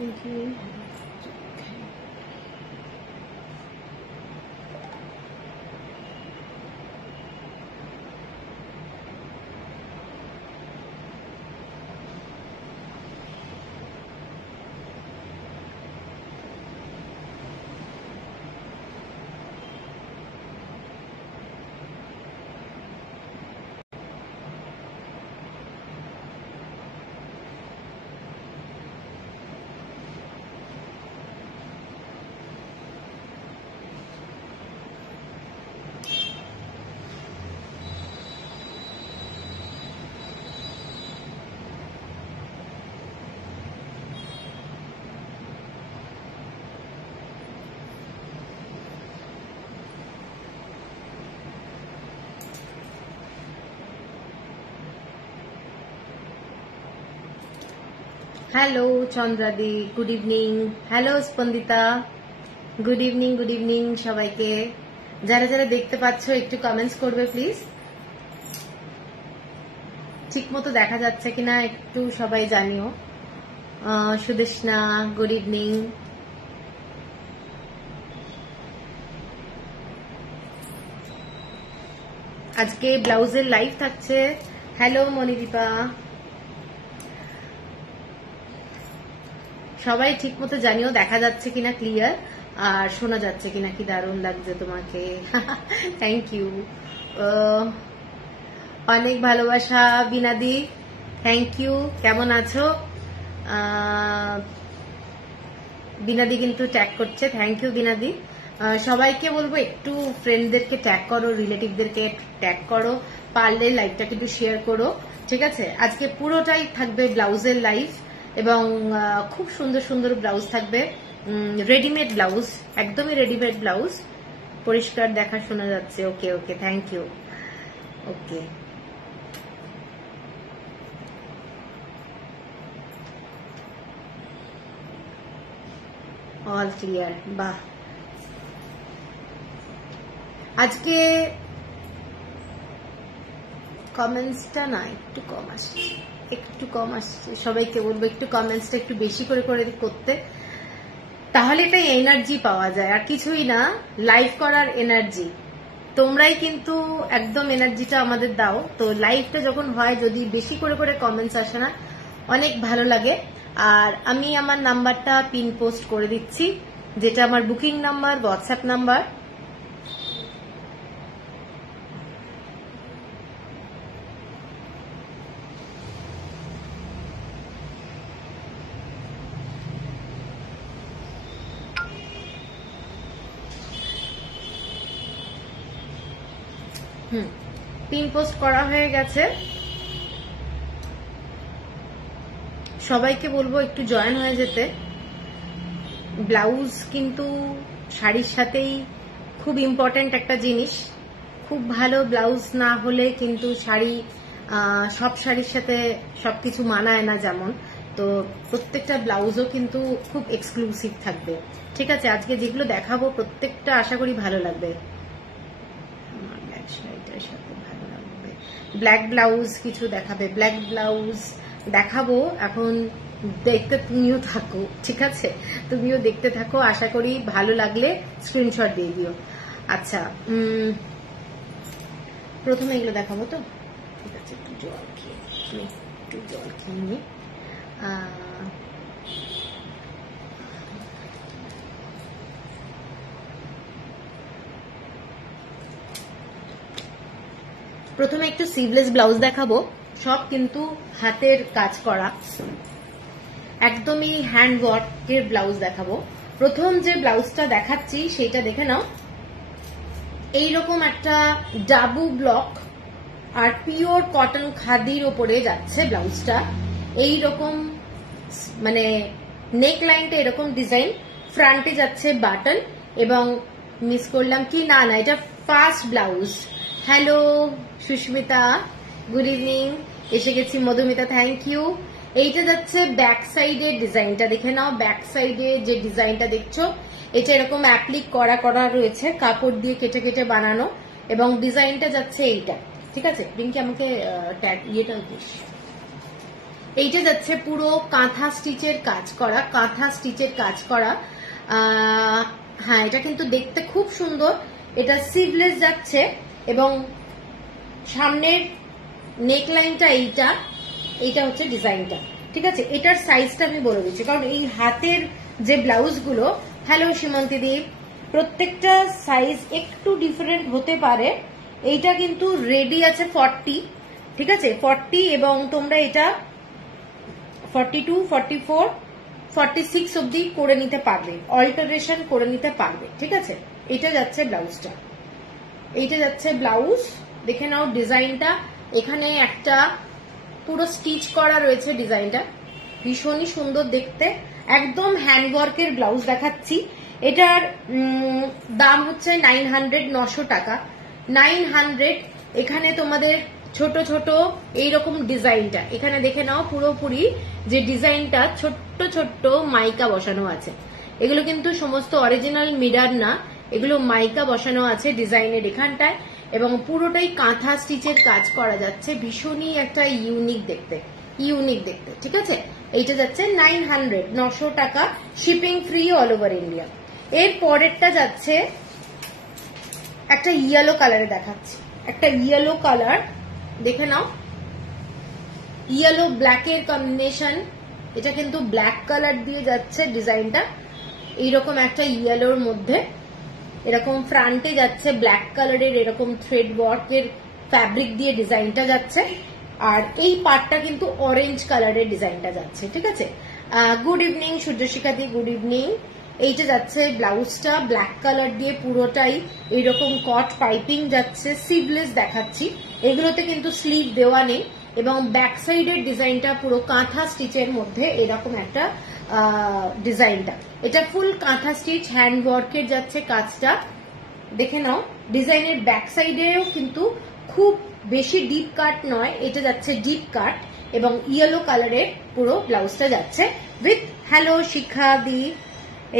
Thank you. Hello চন্দ্রাদি, good evening. Hello Spandita, good evening. Good evening সবাইকে। যারা যারা দেখতে পাচ্ছ একটু কমেন্টস করবে প্লিজ। ঠিক মতো দেখা যাচ্ছে কিনা একটু সবাই জানিও। Sudeshna, good evening. আজকে ব্লাউজের লাইভ থাকছে। হ্যালো মনিদীপা। সবাই ঠিক মতো জানিও দেখা যাচ্ছে কিনা ক্লিয়ার, আর শোনা যাচ্ছে কিনা। কি দারুণ লাগছে তোমাকে, থ্যাংক ইউ। অনেক ভালোবাসা বিনাদি, থ্যাংক ইউ। কেমন আছো? বিনাদি কিন্তু ট্যাগ করছে, থ্যাংক ইউ বিনাদি। সবাইকে বলবো একটু ফ্রেন্ডদেরকে ট্যাগ করো, রিলেটিভদেরকে ট্যাগ করো, পারলে লাইভটাকে একটু শেয়ার করো, ঠিক আছে? আজকে পুরোটাই থাকবে ব্লাউজের লাইভ, এবং খুব সুন্দর সুন্দর ব্লাউজ থাকবে, রেডিমেড ব্লাউজ, একদমই রেডিমেড ব্লাউজ। পরিষ্কার দেখা শোনা যাচ্ছে, okay okay, thank you. Okay, all clear, বাহ। আজকে কমেন্টসটা না একটু কম আসছে, একটু কম আসছে। সবাইকে বলবো একটু কমেন্টসটা একটু বেশি করে করে করতে, তাহলে এটাই এনার্জি পাওয়া যায়, আর কিছুই না। লাইভ করার এনার্জি তোমরাই কিন্তু একদম এনার্জিটা আমাদের দাও। তো লাইভটা যখন হয়, যদি বেশি করে করে কমেন্টস আসে না, অনেক ভালো লাগে। আর আমি আমার নাম্বারটা পিন পোস্ট করে দিচ্ছি, যেটা আমার booking number, WhatsApp number. Pin post করা হয়ে গেছে। সবাইকে বলবো একটু জয়েন হয়ে যেতে। ব্লাউজ কিন্তু শাড়ির সাথেই খুব ইম্পর্টেন্ট একটা জিনিস। খুব ভালো ব্লাউজ না হলে কিন্তু শাড়ি, সব শাড়ির সাথে সবকিছু মানায় না যেমন। তো প্রত্যেকটা ব্লাউজও কিন্তু খুব এক্সক্লুসিভ থাকবে, ঠিক আছে? আজকে যেগুলো দেখাবো প্রত্যেকটা আশা করি ভালো লাগবে। ব্ল্যাক ব্লাউজ কিছু দেখাবে, ব্ল্যাক ব্লাউজ দেখাবো এখন। দেখতে তুমিও থাকো, ঠিক আছে? তুমিও দেখতে থাকো, আশা করি ভালো লাগলে স্ক্রিনশট দিয়ে দিও। আচ্ছা, প্রথমে এগুলো দেখাবো তো, ঠিক আছে? একটু জল খেয়ে নিই। প্রথমে একটু সিভলেস ব্লাউজ দেখাবো, সব কিন্তু হাতের কাজ করা, একদমই হ্যান্ড ওয়ার্কের ব্লাউজ দেখাবো। প্রথম যে ব্লাউজটা দেখাচ্ছি সেটা দেখে নাও। এইরকম একটা ডাবু ব্লক আর পিওর কটন খাদির ওপরে যাচ্ছে ব্লাউজটা। এইরকম মানে নেক লাইনটা এরকম ডিজাইন, ফ্রন্টে যাচ্ছে বাটন, এবং মিস করলাম কি, না না এটা first blouse. Hello Susmita, good evening. এসে গেছি মধুমিতা, থ্যাংক ইউ। এইটা যাচ্ছে ব্যাক সাইডের ডিজাইনটা, দেখে নাও। ব্যাক সাইডে যে ডিজাইনটা দেখছো, এটা এরকম অ্যাপ্লিক করা করা রয়েছে, কাপড় দিয়ে কেটে কেটে বানানো, এবং ডিজাইনটা যাচ্ছে এইটা, ঠিক আছে? পিঙ্কি আমাকে ট্যাগ ইয়েটা দিস, এইটা যাচ্ছে পুরো কাঁথা স্টিচের কাজ করা, কাঁথা স্টিচের কাজ করা। হ্যাঁ, এটা কিন্তু দেখতে খুব সুন্দর। এটা স্লিভলেস যাচ্ছে এবং সামনের নেক লাইনটা এইটা হচ্ছে ডিজাইনটা, ঠিক আছে। এটার সাইজটা আমি বলে দিচ্ছি, কারণ এই হাতের যে ব্লাউজ গুলো, হ্যালো সীমান্তি দি, প্রত্যেকটা সাইজ একটু ডিফারেন্ট হতে পারে। এইটা কিন্তু রেডি আছে 40, ঠিক আছে, 40, এবং তোমরা এটা 42, 44, 46 অব্দি করে নিতে পারবে, অল্টারেশন করে নিতে পারবে, ঠিক আছে। এটা যাচ্ছে ব্লাউজটা, এইটা যাচ্ছে ব্লাউজ। দেখে নাও ডিজাইনটা, এখানে একটা পুরো স্টিচ করা রয়েছে, ডিজাইনটা ভীষণই সুন্দর দেখতে, একদম হ্যান্ডওয়ার্কের ব্লাউজ দেখাচ্ছি। এটার দাম হচ্ছে 900, 900 টাকা, 900। এখানে তোমাদের ছোট ছোট এইরকম ডিজাইনটা এখানে দেখে নাও, পুরোপুরি যে ডিজাইনটা ছোট্ট ছোট্ট মাইকা বসানো আছে। এগুলো কিন্তু সমস্ত অরিজিনাল মিরর না, এগুলো মাইকা বসানো আছে ডিজাইনের এখানটায়, এবং পুরোটাই কাঁথা স্টিচের কাজ করা যাচ্ছে, ভীষণই একটা ইউনিক দেখতে, ঠিক আছে। এইটা যাচ্ছে 900, 900 টাকা, shipping free all over India. এর পরেরটা যাচ্ছে একটা ইয়েলো কালারে দেখাচ্ছি, একটা ইয়েলো কালার দেখে নাও, ইয়েলো ব্ল্যাকের কম্বিনেশন। এটা কিন্তু ব্ল্যাক কালার দিয়ে যাচ্ছে ডিজাইনটা, এইরকম একটা ইয়েলোর মধ্যে এরকম ফ্রন্টে যাচ্ছে ব্ল্যাক কালারের এরকম থ্রেড ওয়ার্কের ফ্যাব্রিক দিয়ে ডিজাইনটা যাচ্ছে, আর এই পার্টটা কিন্তু অরেঞ্জ কালারের ডিজাইনটা যাচ্ছে, ঠিক আছে। গুড ইভিনিং সূর্যশিখা দি, গুড ইভিনিং। এইটা যাচ্ছে ব্লাউজটা ব্ল্যাক কালার দিয়ে পুরোটাই এইরকম কট পাইপিং যাচ্ছে, স্লিভলেস দেখাচ্ছি, এগুলোতে কিন্তু স্লিভ দেওয়া নেই, এবং ব্যাক সাইডের ডিজাইনটা পুরো কাঁথা স্টিচের মধ্যে এরকম একটা ডিজাইনটা, এটা ফুল কাঁথা স্টিচ হ্যান্ড ওয়ার্কের যাচ্ছে কাজটা, দেখে নাও। ডিজাইনের ব্যাক সাইডেও কিন্তু খুব বেশি ডিপ কাট নয়, এটা যাচ্ছে ডিপ কাট, এবং ইয়েলো কালারের পুরো ব্লাউজটা যাচ্ছে উইথ হ্যালো শিখা দি।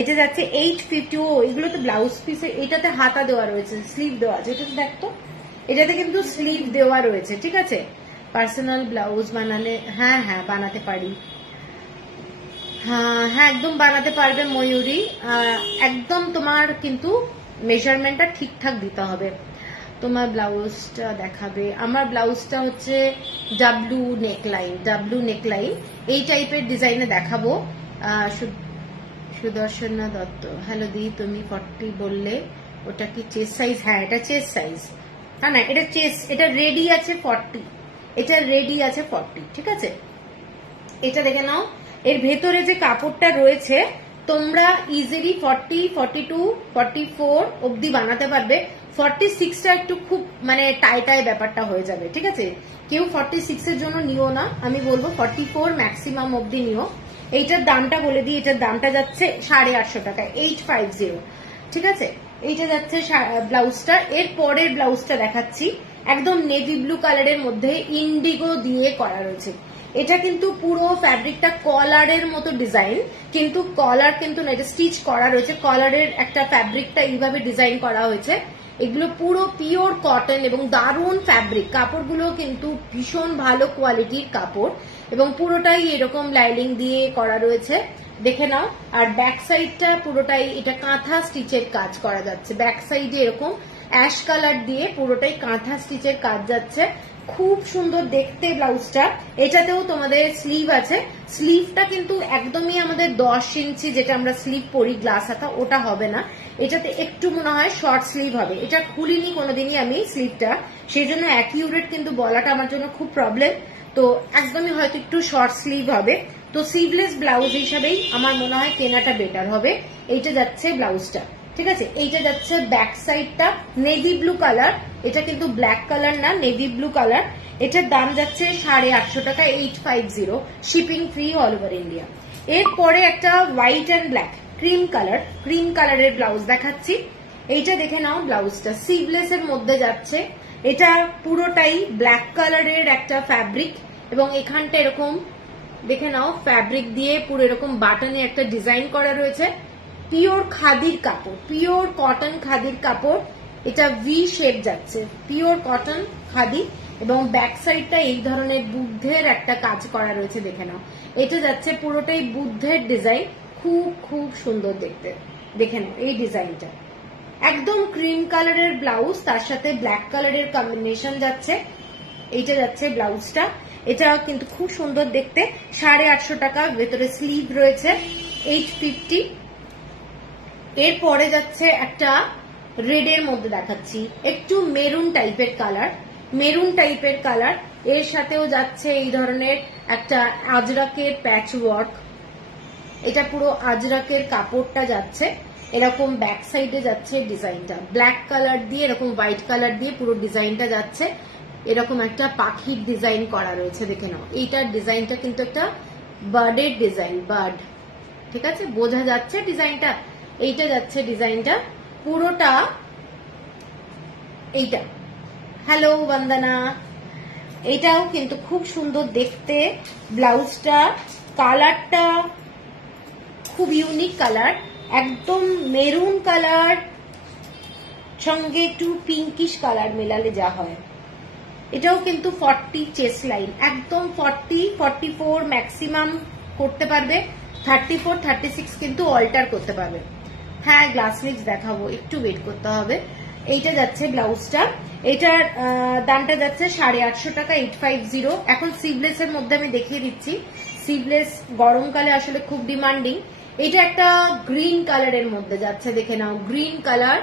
এটা যাচ্ছে 850। এগুলো তো ব্লাউজ পিসে, এটাতে হাতা দেওয়া রয়েছে, স্লিভ দেওয়া আছে, এটা দেখতো, এটাতে কিন্তু স্লিভ দেওয়া রয়েছে, ঠিক আছে। পার্সোনাল ব্লাউজ বানালে, হ্যাঁ হ্যাঁ বানাতে পারি, হ্যাঁ হ্যাঁ একদম বানাতে পারবে ময়ূরী। একদম তোমার কিন্তু মেজারমেন্টটা ঠিকঠাক দিতে হবে। তোমার ব্লাউজটা দেখাবে, আমার ব্লাউজটা হচ্ছে ডাব্লু নেকলাইন, এই টাইপের ডিজাইনে দেখাবো। সুদর্শনা দত্ত, হ্যালো দি, তুমি 40 বললে, ওটা কি চেস্ট সাইজ? হ্যাঁ এটা চেস্ট সাইজ, হ্যাঁ না এটা চেস্ট, এটা রেডি আছে 40, এটা রেডি আছে 40, ঠিক আছে। এটা দেখে নাও, এর ভেতরে যে কাপড়টা রয়েছে তোমরা ইজিলি 40, 42, 44 অব্দি বানাতে পারবে। 46টা একটু খুব মানে টাই ব্যাপারটা হয়ে যাবে, ঠিক আছে। কেউ 46 এর জন্য নিও না, আমি বলবো 44 ম্যাক্সিমাম অব্দি নিও। এইটার দামটা বলে দিই, এটার দামটা যাচ্ছে 850 টাকা, 850, ঠিক আছে। এইটা যাচ্ছে ব্লাউজটা। এর পরের ব্লাউজটা দেখাচ্ছি, একদম নেভি ব্লু কালারের মধ্যে ইন্ডিগো দিয়ে করা রয়েছে। এটা কিন্তু পুরো ফ্যাব্রিকটা কলারের মতো ডিজাইন, কিন্তু কলার কিন্তু না, এটা স্টিচ করা রয়েছে, কলারের একটা ফ্যাব্রিকটা এইভাবে ডিজাইন করা হয়েছে। এগুলো পুরো পিওর কটন এবং দারুণ ফ্যাব্রিক, কাপড়গুলো কিন্তু ভীষণ ভালো কোয়ালিটির কাপড়, এবং পুরোটাই এরকম লাইনিং দিয়ে করা রয়েছে, দেখে নাও। আর ব্যাক সাইডটা পুরোটাই এটা কাঁথা স্টিচের কাজ করা যাচ্ছে, ব্যাক সাইডে এরকম অ্যাশ কালার দিয়ে পুরোটাই কাঁথা স্টিচের কাজ যাচ্ছে, খুব সুন্দর দেখতে ব্লাউজটা। এটাতেও তোমাদের স্লিভ আছে, স্লিভটা কিন্তু একদমই আমাদের 10 ইঞ্চি যেটা আমরা স্লিভ পরি গ্লাস হাতা, ওটা হবে না, এটাতে একটু মনে হয় শর্ট স্লিভ হবে। এটা খুলিনি কোনোদিনই আমি স্লিভটা, সেই জন্য অ্যাকিউরেট কিন্তু বলাটা আমার জন্য খুব প্রবলেম, তো একদমই হয়তো একটু শর্ট স্লিভ হবে। তো স্লিভলেস ব্লাউজ হিসাবেই আমার মনে হয় কেনাটা বেটার হবে। এইটা যাচ্ছে ব্লাউজটা, ঠিক আছে। এইটা যাচ্ছে ব্যাক সাইডটা নেভি ব্লু কালার, এটা কিন্তু ব্ল্যাক কালার না, নেভি ব্লু কালার। এটার দাম যাচ্ছে 850 টাকা, 850, shipping free all over India. এরপরে একটা হোয়াইট অ্যান্ড ব্ল্যাক ক্রিম কালারের ব্লাউজ দেখাচ্ছি। এইটা দেখে নাও, ব্লাউজটা স্লিভলেস এর মধ্যে যাচ্ছে, এটা পুরোটাই ব্ল্যাক কালারের একটা ফ্যাব্রিক, এবং এখানটা এরকম দেখে নাও ফ্যাব্রিক দিয়ে পুরো এরকম বাটনে একটা ডিজাইন করা রয়েছে। পিওর খাদির কাপড়, পিওর কটন খাদির কাপড়, এটা ভি শেপ যাচ্ছে, পিওর কটন খাদি, এবং ব্যাক সাইডটা এই ধরনের বুদ্ধের একটা কাজ করা রয়েছে, দেখে নাও। এটা যাচ্ছে পুরোটাই বুদ্ধের ডিজাইন, খুব খুব সুন্দর দেখতে, দেখে নাও এই ডিজাইনটা। একদম ক্রিম কালারের ব্লাউজ, তার সাথে ব্ল্যাক কালারের কম্বিনেশন যাচ্ছে। এইটা যাচ্ছে ব্লাউজটা, এটা কিন্তু খুব সুন্দর দেখতে। 850 টাকা, ভেতরে স্লিভ রয়েছে, 850। এরপরে যাচ্ছে একটা রেড এর মধ্যে দেখাচ্ছি, একটু মেরুন টাইপের কালার, মেরুন টাইপের কালার, এর সাথেও যাচ্ছে এই ধরনের একটা আজরাকের প্যাচ ওয়ার্ক। এটা পুরো আজরাকের কাপড়টা যাচ্ছে, এরকম ব্যাক সাইডে যাচ্ছে ডিজাইনটা, ব্ল্যাক কালার দিয়ে এরকম হোয়াইট কালার দিয়ে পুরো ডিজাইনটা যাচ্ছে। এরকম একটা পাখির ডিজাইন করা রয়েছে, দেখে নাও। এইটার ডিজাইনটা কিন্তু একটা বার্ডের ডিজাইন, বার্ড, ঠিক আছে, বোঝা যাচ্ছে ডিজাইনটা। এইটা যাচ্ছে ডিজাইনটা পুরোটা, এইটা। হ্যালো বন্দনা, এটাও কিন্তু খুব সুন্দর দেখতে। ব্লাউজটা কালারটা খুব ইউনিক কালার, একদম মেরুন কালার সঙ্গে একটু পিঙ্কিশ কালার মেলালে যা হয়। এটাও কিন্তু 40 চেস্ট লাইন, একদম 40, 44 ম্যাক্সিমাম করতে পারবে, 34, 36 কিন্তু অল্টার করতে পারবে। হ্যাঁ, গ্লাস লিপস দেখাবো, একটু ওয়েট করতে হবে। এইটা যাচ্ছে ব্লাউজটা, এটার দামটা যাচ্ছে 850 টাকা, 850। এখন সিভলেস এর মধ্যে আমি দেখিয়ে দিচ্ছি। সিভলেস গরমকালে আসলে খুব ডিমান্ডিং। এটা একটা গ্রিন কালারের মধ্যে যাচ্ছে, দেখে নাও, গ্রিন কালার।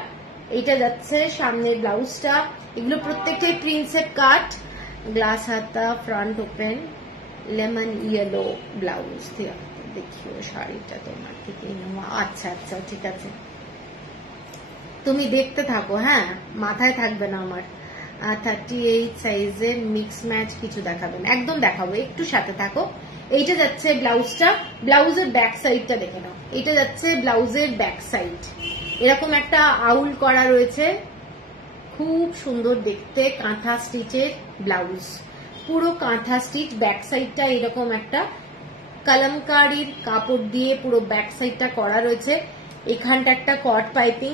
এইটা যাচ্ছে সামনের ব্লাউজটা, এগুলো প্রত্যেকটাই প্রিন্সেপ কাট, গ্লাস হাতা, front open, lemon yellow blouse. দেখিও শাড়িটা তোমার থেকে নেওয়া। আচ্ছা আচ্ছা, ঠিক আছে, তুমি দেখতে থাকো, হ্যাঁ, মাথায় থাকবে না আমার। 38 সাইজের মিক্স ম্যাচ কিছু দেখাবেন, একদম দেখাবো, একটু সাথে থাকো। এইটা যাচ্ছে ব্লাউজটা, ব্লাউজের ব্যাক সাইডটা দেখে নাও। এটা যাচ্ছে ব্লাউজের ব্যাক সাইড, এরকম একটা আউল করা রয়েছে, খুব সুন্দর দেখতে, কাঁথা স্টিচের ব্লাউজ, পুরো কাঁথা স্টিচ। ব্যাক সাইডটা এরকম একটা কলমকারীর কাপড় দিয়ে পুরো ব্যাক সাইডটা করা রয়েছে। এখানটা একটা কট পাইপিং,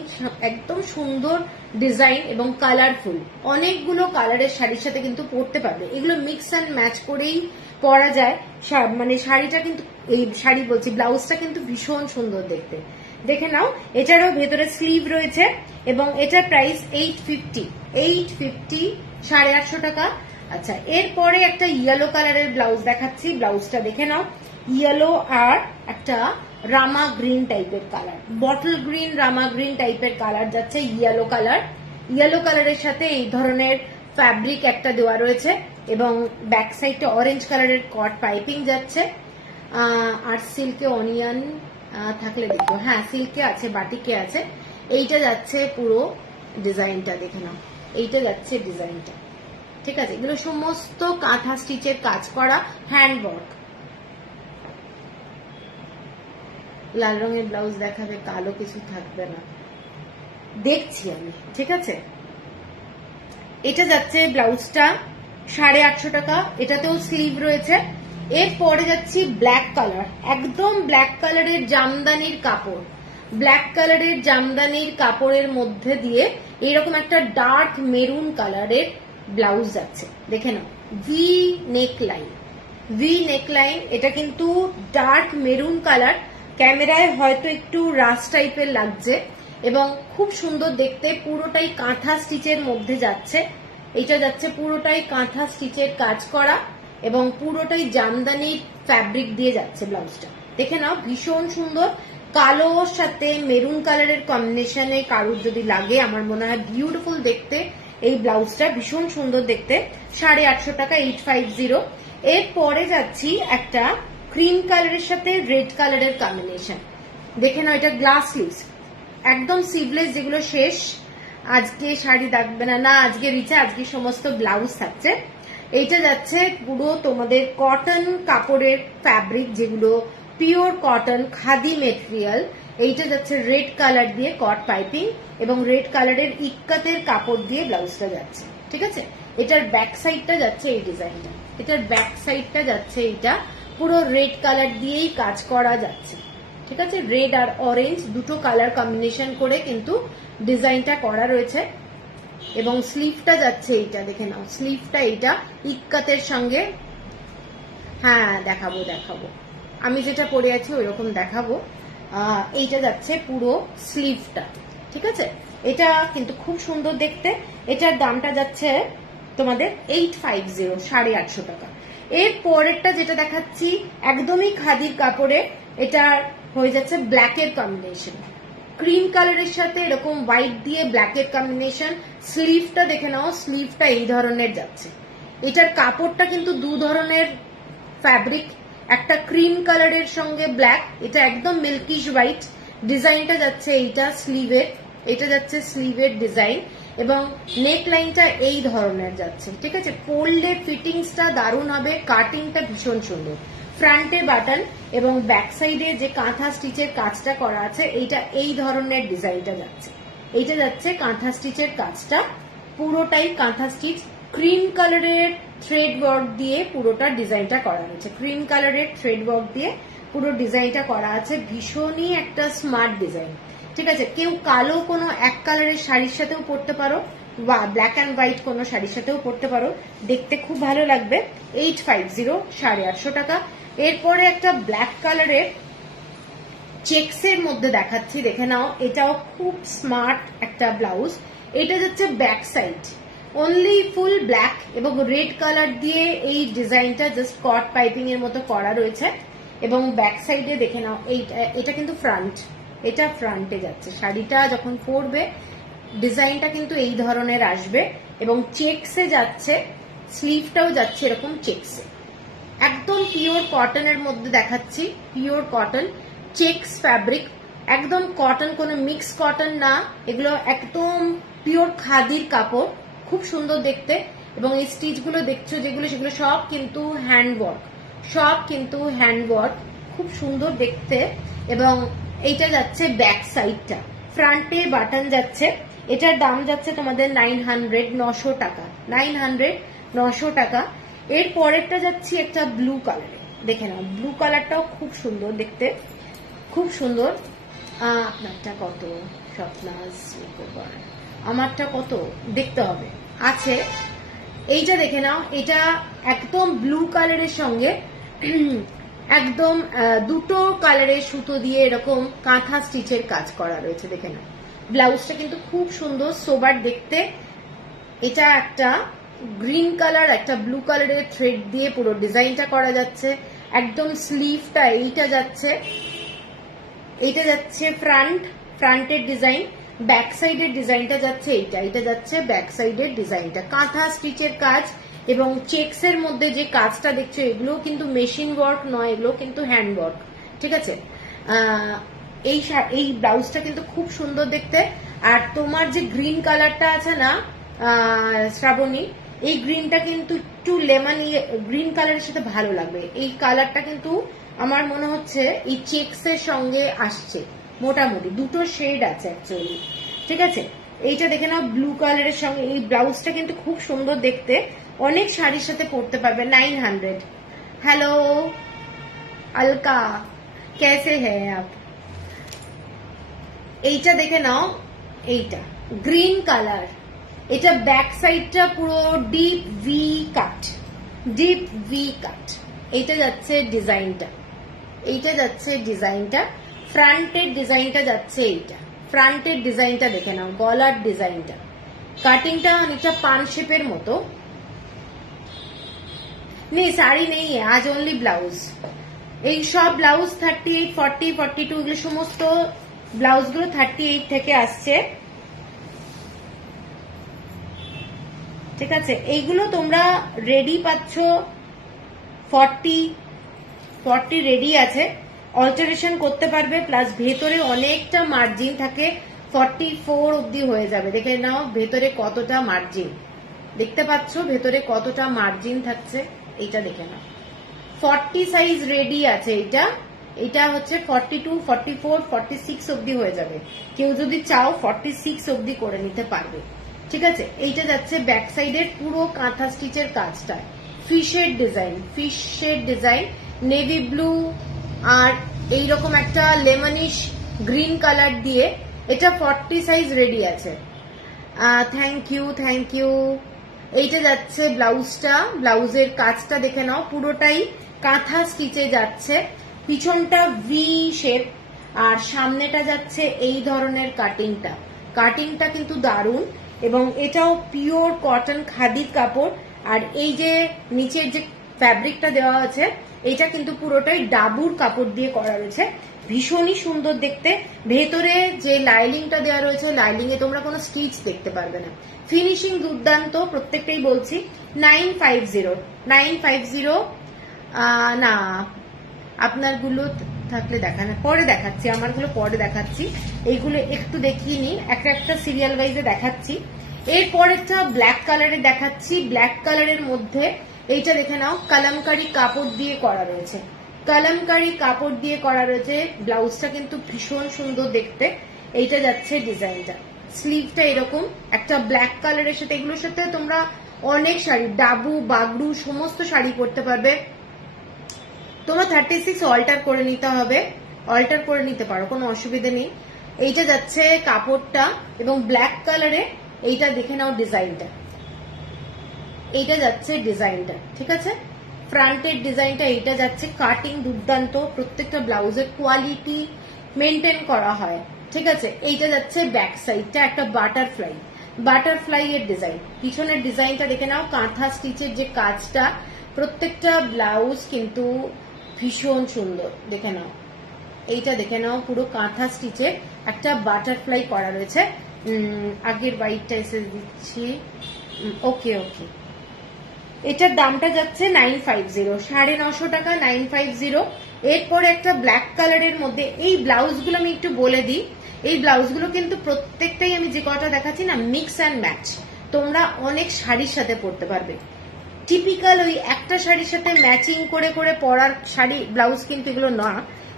একদম সুন্দর ডিজাইন এবং কালারফুল। অনেকগুলো কালারের শাড়ির সাথে কিন্তু পরতে পারবে, এগুলো মিক্স অ্যান্ড ম্যাচ করেই পরা যায়। মানে শাড়িটা কিন্তু, এই শাড়ি বলছি, ব্লাউজটা কিন্তু ভীষণ সুন্দর দেখতে, দেখে নাও। এটারও ভেতরে স্লিভ রয়েছে এবং এটার প্রাইস 850, 850 টাকা। আচ্ছা, এরপরে একটা ইয়েলো কালারের ব্লাউজ দেখাচ্ছি, ব্লাউজটা দেখে নাও। ইয়েলো আর একটা রামা গ্রিন টাইপের কালার, বটল গ্রিন রামা গ্রিন টাইপের কালার যাচ্ছে, ইয়েলো কালার। ইয়েলো কালারের সাথে এই ধরনের ফ্যাব্রিক একটা দেওয়া রয়েছে এবং ব্যাক সাইডটা অরেঞ্জ কালারের কট পাইপিং যাচ্ছে। আর সিল্কে অনিয়ন থাকলে দেখো, হ্যাঁ সিল্কে আছে, বাটিকে আছে। এইটা যাচ্ছে পুরো ডিজাইনটা, দেখে নাও, এইটা যাচ্ছে ডিজাইনটা, ঠিক আছে। এগুলো সমস্ত কাঁথা স্টিচের কাজ করা, হ্যান্ড ওয়ার্ক। লাল রঙের ব্লাউজ দেখাবে, কালো কিছু থাকবে না, দেখছি আমি, ঠিক আছে। এটা যাচ্ছে ব্লাউজটা 850 টাকা, এটাতেও স্লিভ রয়েছে। এরপরে যাচ্ছি ব্ল্যাক কালার, একদম ব্ল্যাক কালারের জামদানির কাপড়, ব্ল্যাক কালারের জামদানির কাপড়ের মধ্যে দিয়ে এরকম একটা ডার্ক মেরুন কালারের ব্লাউজ যাচ্ছে, দেখে নাও। V neck line, V neck line, এটা কিন্তু ডার্ক মেরুন কালার, ক্যামেরায় হয়তো একটু রাস টাইপের লাগছে এবং খুব সুন্দর দেখতে। পুরোটাই কাঁথা স্টিচের মধ্যে যাচ্ছে, এটা যাচ্ছে পুরোটাই কাঁথা স্টিচের কাজ করা এবং পুরোটাই জামদানির ফ্যাব্রিক দিয়ে যাচ্ছে ব্লাউজটা, দেখে নাও, ভীষণ সুন্দর। কালোর সাথে মেরুন কালারের কম্বিনেশনে কারুর যদি লাগে, আমার মনে হয় বিউটিফুল দেখতে এই ব্লাউজটা, ভীষণ সুন্দর দেখতে। 850 টাকা, 850। এরপরে যাচ্ছি একটা ক্রিম কালারের সাথে রেড কালারের কম্বিনেশন, দেখে নাও। এটা গ্লাস লিভস, একদম সিভলেস, যেগুলো শেষ, আজকে শাড়ি থাকবে না, না আজকে রিচা, আজকে সমস্ত ব্লাউজ থাকছে। এইটা যাচ্ছে পুরো তোমাদের কটন কাপড়ের ফ্যাব্রিক, যেগুলো পিওর কটন খাদি মেটেরিয়াল। এইটা যাচ্ছে রেড কালার দিয়ে কট পাইপিং এবং রেড কালারের ইক্কাতের কাপড় দিয়ে ব্লাউজটা যাচ্ছে, ঠিক আছে। এটার ব্যাক সাইডটা যাচ্ছে এই ডিজাইনটা, এটার ব্যাক সাইডটা যাচ্ছে এইটা, পুরো রেড কালার দিয়েই কাজ করা যাচ্ছে, ঠিক আছে। রেড আর অরেঞ্জ দুটো কালার কম্বিনেশন করে কিন্তু ডিজাইনটা করা রয়েছে। এবং স্লিভটা যাচ্ছে এইটা, দেখে নাও স্লিভটা এইটা ইক্কাতের সঙ্গে, হ্যাঁ দেখাবো দেখাবো, আমি যেটা পরে আছি ওইরকম দেখাবো। এইটা যাচ্ছে পুরো স্লিভটা, ঠিক আছে। এটা কিন্তু খুব সুন্দর দেখতে। এটার দামটা যাচ্ছে তোমাদের 850, 850 টাকা। এর পরেরটা যেটা দেখাচ্ছি একদমই খাদির কাপড়ে, এটা হয়ে যাচ্ছে ব্ল্যাকের কম্বিনেশন, ক্রিম কালারের সাথে এরকম হোয়াইট দিয়ে ব্ল্যাকের কম্বিনেশন। স্লিভটা দেখে নাও, স্লিভটা এই ধরনের যাচ্ছে। এটার কাপড়টা কিন্তু দু ধরনের ফ্যাব্রিক, একটা ক্রিম কালারের সঙ্গে ব্ল্যাক, এটা একদম মিল্কিশ হোয়াইট। ডিজাইনটা যাচ্ছে এইটা স্লিভের, এটা যাচ্ছে স্লিভের ডিজাইন এবং নেক লাইনটা এই ধরনের যাচ্ছে, ঠিক আছে। পরলে ফিটিংসটা দারুণ হবে, কাটিংটা ভীষণ সুন্দর। ফ্রন্টে বাটন এবং ব্যাক সাইডে যে কাঁথা স্টিচের কাজটা করা আছে, এইটা এই ধরনের ডিজাইনটা যাচ্ছে। এইটা যাচ্ছে কাঁথা স্টিচের কাজটা, পুরোটাই কাঁথা স্টিচ, ক্রিম কালারের থ্রেড ওয়ার্ক দিয়ে পুরোটা ডিজাইনটা করা হয়েছে। ক্রিম কালারের থ্রেড ওয়ার্ক দিয়ে পুরো ডিজাইনটা করা আছে, ভীষণই একটা স্মার্ট ডিজাইন, ঠিক আছে। কেউ কালো কোনো এক কালারের শাড়ির সাথেও পরতে পারো বা ব্ল্যাক অ্যান্ড হোয়াইট কোনো শাড়ির সাথেও পরতে পারো, দেখতে খুব ভালো লাগবে। 850, 850 টাকা। এরপরে একটা ব্ল্যাক কালারের চেক্সের মধ্যে দেখাচ্ছি, দেখে নাও, এটাও খুব স্মার্ট একটা ব্লাউজ। এটা যাচ্ছে back side only full black এবং রেড কালার দিয়ে এই ডিজাইনটা জাস্ট কট পাইপিং এর মতো করা রয়েছে এবং ব্যাক সাইডে দেখে নাও এইটা, এটা কিন্তু ফ্রন্ট, এটা ফ্রন্টে যাচ্ছে। শাড়িটা যখন পরবে ডিজাইনটা কিন্তু এই ধরনের আসবে এবং চেক্সে যাচ্ছে, স্লিভটাও যাচ্ছে এরকম চেক্সে। একদম পিওর কটনের মধ্যে দেখাচ্ছি, পিওর কটন চেক্স ফ্যাব্রিক, একদম কটন, কোনো মিক্স কটন না, এগুলো একদম পিওর খাদির কাপড়, খুব সুন্দর দেখতে। এবং এই স্টিচ গুলো দেখছো যেগুলো, সেগুলো সব কিন্তু হ্যান্ডওয়ার্ক, সব কিন্তু হ্যান্ডওয়ার্ক, খুব সুন্দর দেখতে। এবং এইটা যাচ্ছে ব্যাক সাইডটা, ফ্রন্টে বাটন যাচ্ছে। এটার দাম যাচ্ছে তোমাদের 900, 900 টাকা, 900, 900 টাকা। এর পরেরটা যাচ্ছে একটা ব্লু কালারে, দেখে নাও ব্লু কালারটাও খুব সুন্দর দেখতে, খুব সুন্দর। আপনারটা কত স্বপ্নাজ, আমারটা কত দেখতে হবে আছে, এইটা দেখে নাও। এটা একদম ব্লু কালারের সঙ্গে একদম দুটো কালারের সুতো দিয়ে এরকম কাঁথা স্টিচের কাজ করা রয়েছে, দেখে নাও। ব্লাউজটা কিন্তু খুব সুন্দর সোবার দেখতে। এটা একটা গ্রিন কালার, একটা ব্লু কালারের থ্রেড দিয়ে পুরো ডিজাইনটা করা যাচ্ছে। একদম স্লিভটা এইটা যাচ্ছে, এইটা যাচ্ছে ফ্রন্টের ডিজাইন, ব্যাক সাইডের ডিজাইনটা যাচ্ছে এইটা, এটা যাচ্ছে ব্যাক সাইডের ডিজাইনটা, কাঁথা স্টিচের কাজ এবং চেক্সের মধ্যে যে কাজটা দেখছো এগুলো কিন্তু মেশিন ওয়ার্ক নয়, এগুলো কিন্তু হ্যান্ড ওয়ার্ক, ঠিক আছে। এই ব্লাউজটা কিন্তু খুব সুন্দর দেখতে। আর তোমার যে গ্রিন কালারটা আছে না শ্রাবণী, এই গ্রিনটা কিন্তু একটু লেমন গ্রিন কালারের সাথে ভালো লাগবে। এই কালারটা কিন্তু আমার মনে হচ্ছে এই চেক্সের সঙ্গে আসছে, মোটামুটি দুটো শেড আছে অ্যাকচুয়ালি, ঠিক আছে। এইটা দেখে নাও ব্লু কালারের সঙ্গে, এই ব্লাউজটা কিন্তু খুব সুন্দর দেখতে, অনেক শাড়ির সাথে পরতে পারবে। 900। হ্যালো अलका, कैसे हैं आप? এইটা দেখে নাও, এইটা গ্রিন কালার, এটা ব্যাক সাইডটা পুরো ডিপ ভি কাট, ডিপ ভি কাট। এইটা যাচ্ছে ডিজাইনটা, এইটা যাচ্ছে ডিজাইনটা, ফ্রন্টের ডিজাইনটা যাচ্ছে এইটা, ফ্রন্টের ডিজাইনটা দেখে নাও, গলার ডিজাইনটা, কাটিংটা অনেকটা পান শেপের মতো। নেই শাড়ি নেই, আজ অনলি ব্লাউজ। এই সব ব্লাউজ 38, 40, 42 এগুলো সমস্ত ব্লাউজ গুলো 38 থেকে আসছে, ঠিক আছে। এইগুলো তোমরা রেডি পাচ্ছ 40 রেডি আছে, অল্টারেশন করতে পারবে, প্লাস ভেতরে অনেকটা মার্জিন থাকে, 44 অব্দি হয়ে যাবে। দেখে নাও ভেতরে কতটা মার্জিন, দেখতে পাচ্ছ ভেতরে কতটা মার্জিন থাকছে, এইটা দেখে নাও। 40 সাইজ রেডি আছে, এটা হচ্ছে 42, 44, 46 অব্দি হয়ে যাবে। কেউ যদি চাও 46 অব্দি করে নিতে পারবে, ঠিক আছে। এইটা যাচ্ছে ব্যাক সাইডের পুরো কাঁথা স্টিচের কাজটা, ফিশের ডিজাইন, নেভি ব্লু আর এইরকম একটা লেমনিশ গ্রিন কালার দিয়ে, এটা 40 সাইজ রেডি আছে। Thank you. এইটা যাচ্ছে ব্লাউজটা, ব্লাউজের কাজটা দেখে নাও, পুরোটাই কাঁথা স্টিচে যাচ্ছে, পিছনটা ভি শেপ আর সামনেটা যাচ্ছে এই ধরনের কাটিংটা কিন্তু দারুণ, এবং এটাও পিওর কটন খাদির কাপড়। আর এই যে নিচের যে ফ্যাব্রিকটা দেওয়া আছে এটা কিন্তু পুরোটাই ডাবুর কাপড় দিয়ে করা রয়েছে, ভীষণই সুন্দর দেখতে। ভেতরে যে লাইলিংটা দেওয়া রয়েছে, লাইলিং এ তোমরা কোনো স্টিচ দেখতে পারবে না, ফিনিশিং দুর্দান্ত, প্রত্যেকটাই বলছি। 950 না, আপনার গুলো থাকলে দেখা না, পরে দেখাচ্ছি, আমারগুলো পরে দেখাচ্ছি, এইগুলো একটু দেখিয়ে নি, একটা সিরিয়াল ওয়াইজে দেখাচ্ছি। এরপরেরটা ব্ল্যাক কালারে দেখাচ্ছি, ব্ল্যাক কালারের মধ্যে এইটা দেখে নাও, কালামকারী কাপড় দিয়ে করা রয়েছে, কালামকারী কাপড় দিয়ে করা রয়েছে, ব্লাউজটা কিন্তু ভীষণ সুন্দর দেখতে। এইটা যাচ্ছে ডিজাইনটা, স্লিভটা এরকম একটা ব্ল্যাক কালারের সাথে, এগুলোর সাথে তোমরা অনেক শাড়ি, ডাবু বাগড়ু সমস্ত শাড়ি পরতে পারবে। তোমরা 36 অল্টার করে নিতে হবে, অল্টার করে নিতে পারো, কোনো অসুবিধা নেই। এইটা যাচ্ছে কাপড়টা, এবং ব্ল্যাক কালারে এইটা দেখে নাও ডিজাইনটা, এইটা যাচ্ছে ডিজাইনটা, ঠিক আছে। ফ্রন্টের ডিজাইনটা এইটা যাচ্ছে, কাটিং দুর্দান্ত, প্রত্যেকটা ব্লাউজের কোয়ালিটি মেনটেন করা হয়, ঠিক আছে। এইটা যাচ্ছে ব্যাক সাইডটা, একটা বাটারফ্লাই এর ডিজাইন, পিছনের ডিজাইনটা দেখে নাও, কাঁথা স্টিচের যে কাজটা, প্রত্যেকটা ব্লাউজ কিন্তু ভীষণ সুন্দর, দেখে নাও, এইটা দেখে নাও, পুরো কাঁথা স্টিচে একটা বাটারফ্লাই করা রয়েছে। আগের হোয়াইটটা এসে দিচ্ছি, ওকে। এটার দামটা যাচ্ছে 950, 950 টাকা, 950। এরপরে একটা ব্ল্যাক কালারের মধ্যে, এই ব্লাউজগুলো আমি একটু বলে দিই, এই ব্লাউজগুলো কিন্তু প্রত্যেকটাই আমি যে কটা দেখাচ্ছি না, মিক্স অ্যান্ড ম্যাচ, তোমরা অনেক শাড়ির সাথে পরতে পারবে। টিপিক্যাল ওই একটা শাড়ির সাথে ম্যাচিং করে করে পরার শাড়ি ব্লাউজ কিন্তু এগুলো না,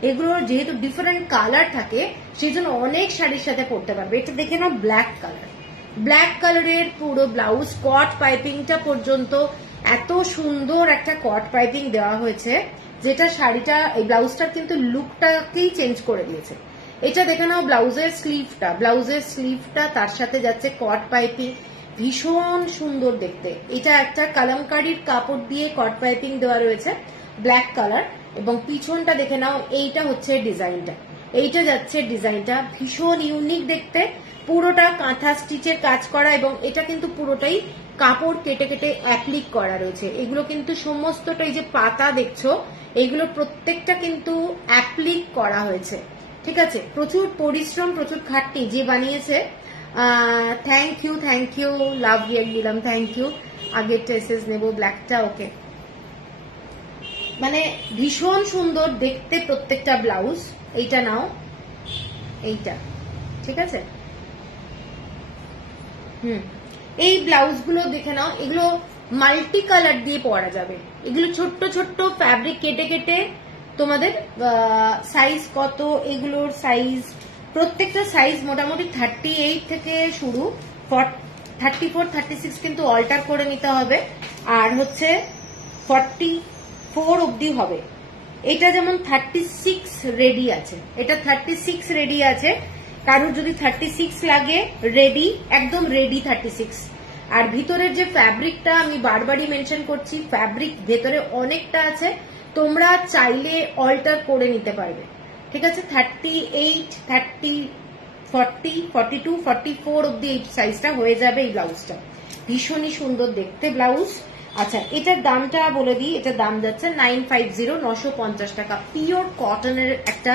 এগুলোর যেহেতু ডিফারেন্ট কালার থাকে সেই জন্য অনেক শাড়ির সাথে পরতে পারবে। এটা দেখে নাও ব্ল্যাক কালারের পুরো ব্লাউজ, কট পাইপিংটা পর্যন্ত এত সুন্দর একটা কট পাইপিং দেওয়া হয়েছে, যেটা শাড়িটা, এই ব্লাউজটার কিন্তু লুকটাকেই চেঞ্জ করে দিয়েছে। এটা দেখে নাও ব্লাউজের স্লিভটা, তার সাথে যাচ্ছে কট পাইপিং, ভীষণ সুন্দর দেখতে। এটা একটা কালামকারীর কাপড় দিয়ে কট পাইপিং দেওয়া রয়েছে, ব্ল্যাক কালার, এবং পিছনটা দেখে নাও, এইটা হচ্ছে ডিজাইনটা, এইটা যাচ্ছে ডিজাইনটা, ভীষণ ইউনিক দেখতে, পুরোটা কাঁথা স্টিচের কাজ করা, এবং এটা কিন্তু পুরোটাই কাপড় কেটে কেটে অ্যাপ্লিক করা রয়েছে। এগুলো কিন্তু সমস্তটা, এই যে পাতা দেখছো, এগুলো প্রত্যেকটা কিন্তু অ্যাপ্লিক করা হয়েছে, ঠিক আছে। প্রচুর পরিশ্রম, প্রচুর খাটনি, যে বানিয়েছে থ্যাংক ইউ, লাভ রিয়েল দিলাম, থ্যাংক ইউ। আগের এসএস নেব, ব্ল্যাকটা, ওকে। মানে ভীষণ সুন্দর দেখতে প্রত্যেকটা ব্লাউজ। এইটা নাও, এইটা, ঠিক আছে। এই ব্লাউজগুলো দেখে নাও, এগুলো মাল্টি কালার দিয়ে পরা যাবে, এগুলো ছোট্ট ছোট্ট ফ্যাব্রিক কেটে কেটে তোমাদের সাইজ কত, এগুলোর সাইজ, প্রত্যেকটা সাইজ মোটামুটি 38 থেকে শুরু, 34 36 কিন্তু অল্টার করে নিতে হবে, আর হচ্ছে 44 অব্দি হবে। এটা যেমন 36 রেডি আছে, এটা 36 রেডি আছে, কারোর যদি 36 লাগে রেডি, একদম রেডি 36। আর ভিতরের যে ফ্যাব্রিকটা আমি বারবারই মেনশন করছি, ফ্যাব্রিক ভেতরে অনেকটা আছে, তোমরা চাইলে অল্টার করে নিতে পারবে, ঠিক আছে। 38, 30, 40, 42, 44 অব্দি এই সাইজটা হয়ে যাবে। এই ব্লাউজটা ভীষণই সুন্দর দেখতে ব্লাউজ। আচ্ছা, এটার দামটা বলে দিই, এটার দাম যাচ্ছে 950, 950 টাকা, পিওর কটনের একটা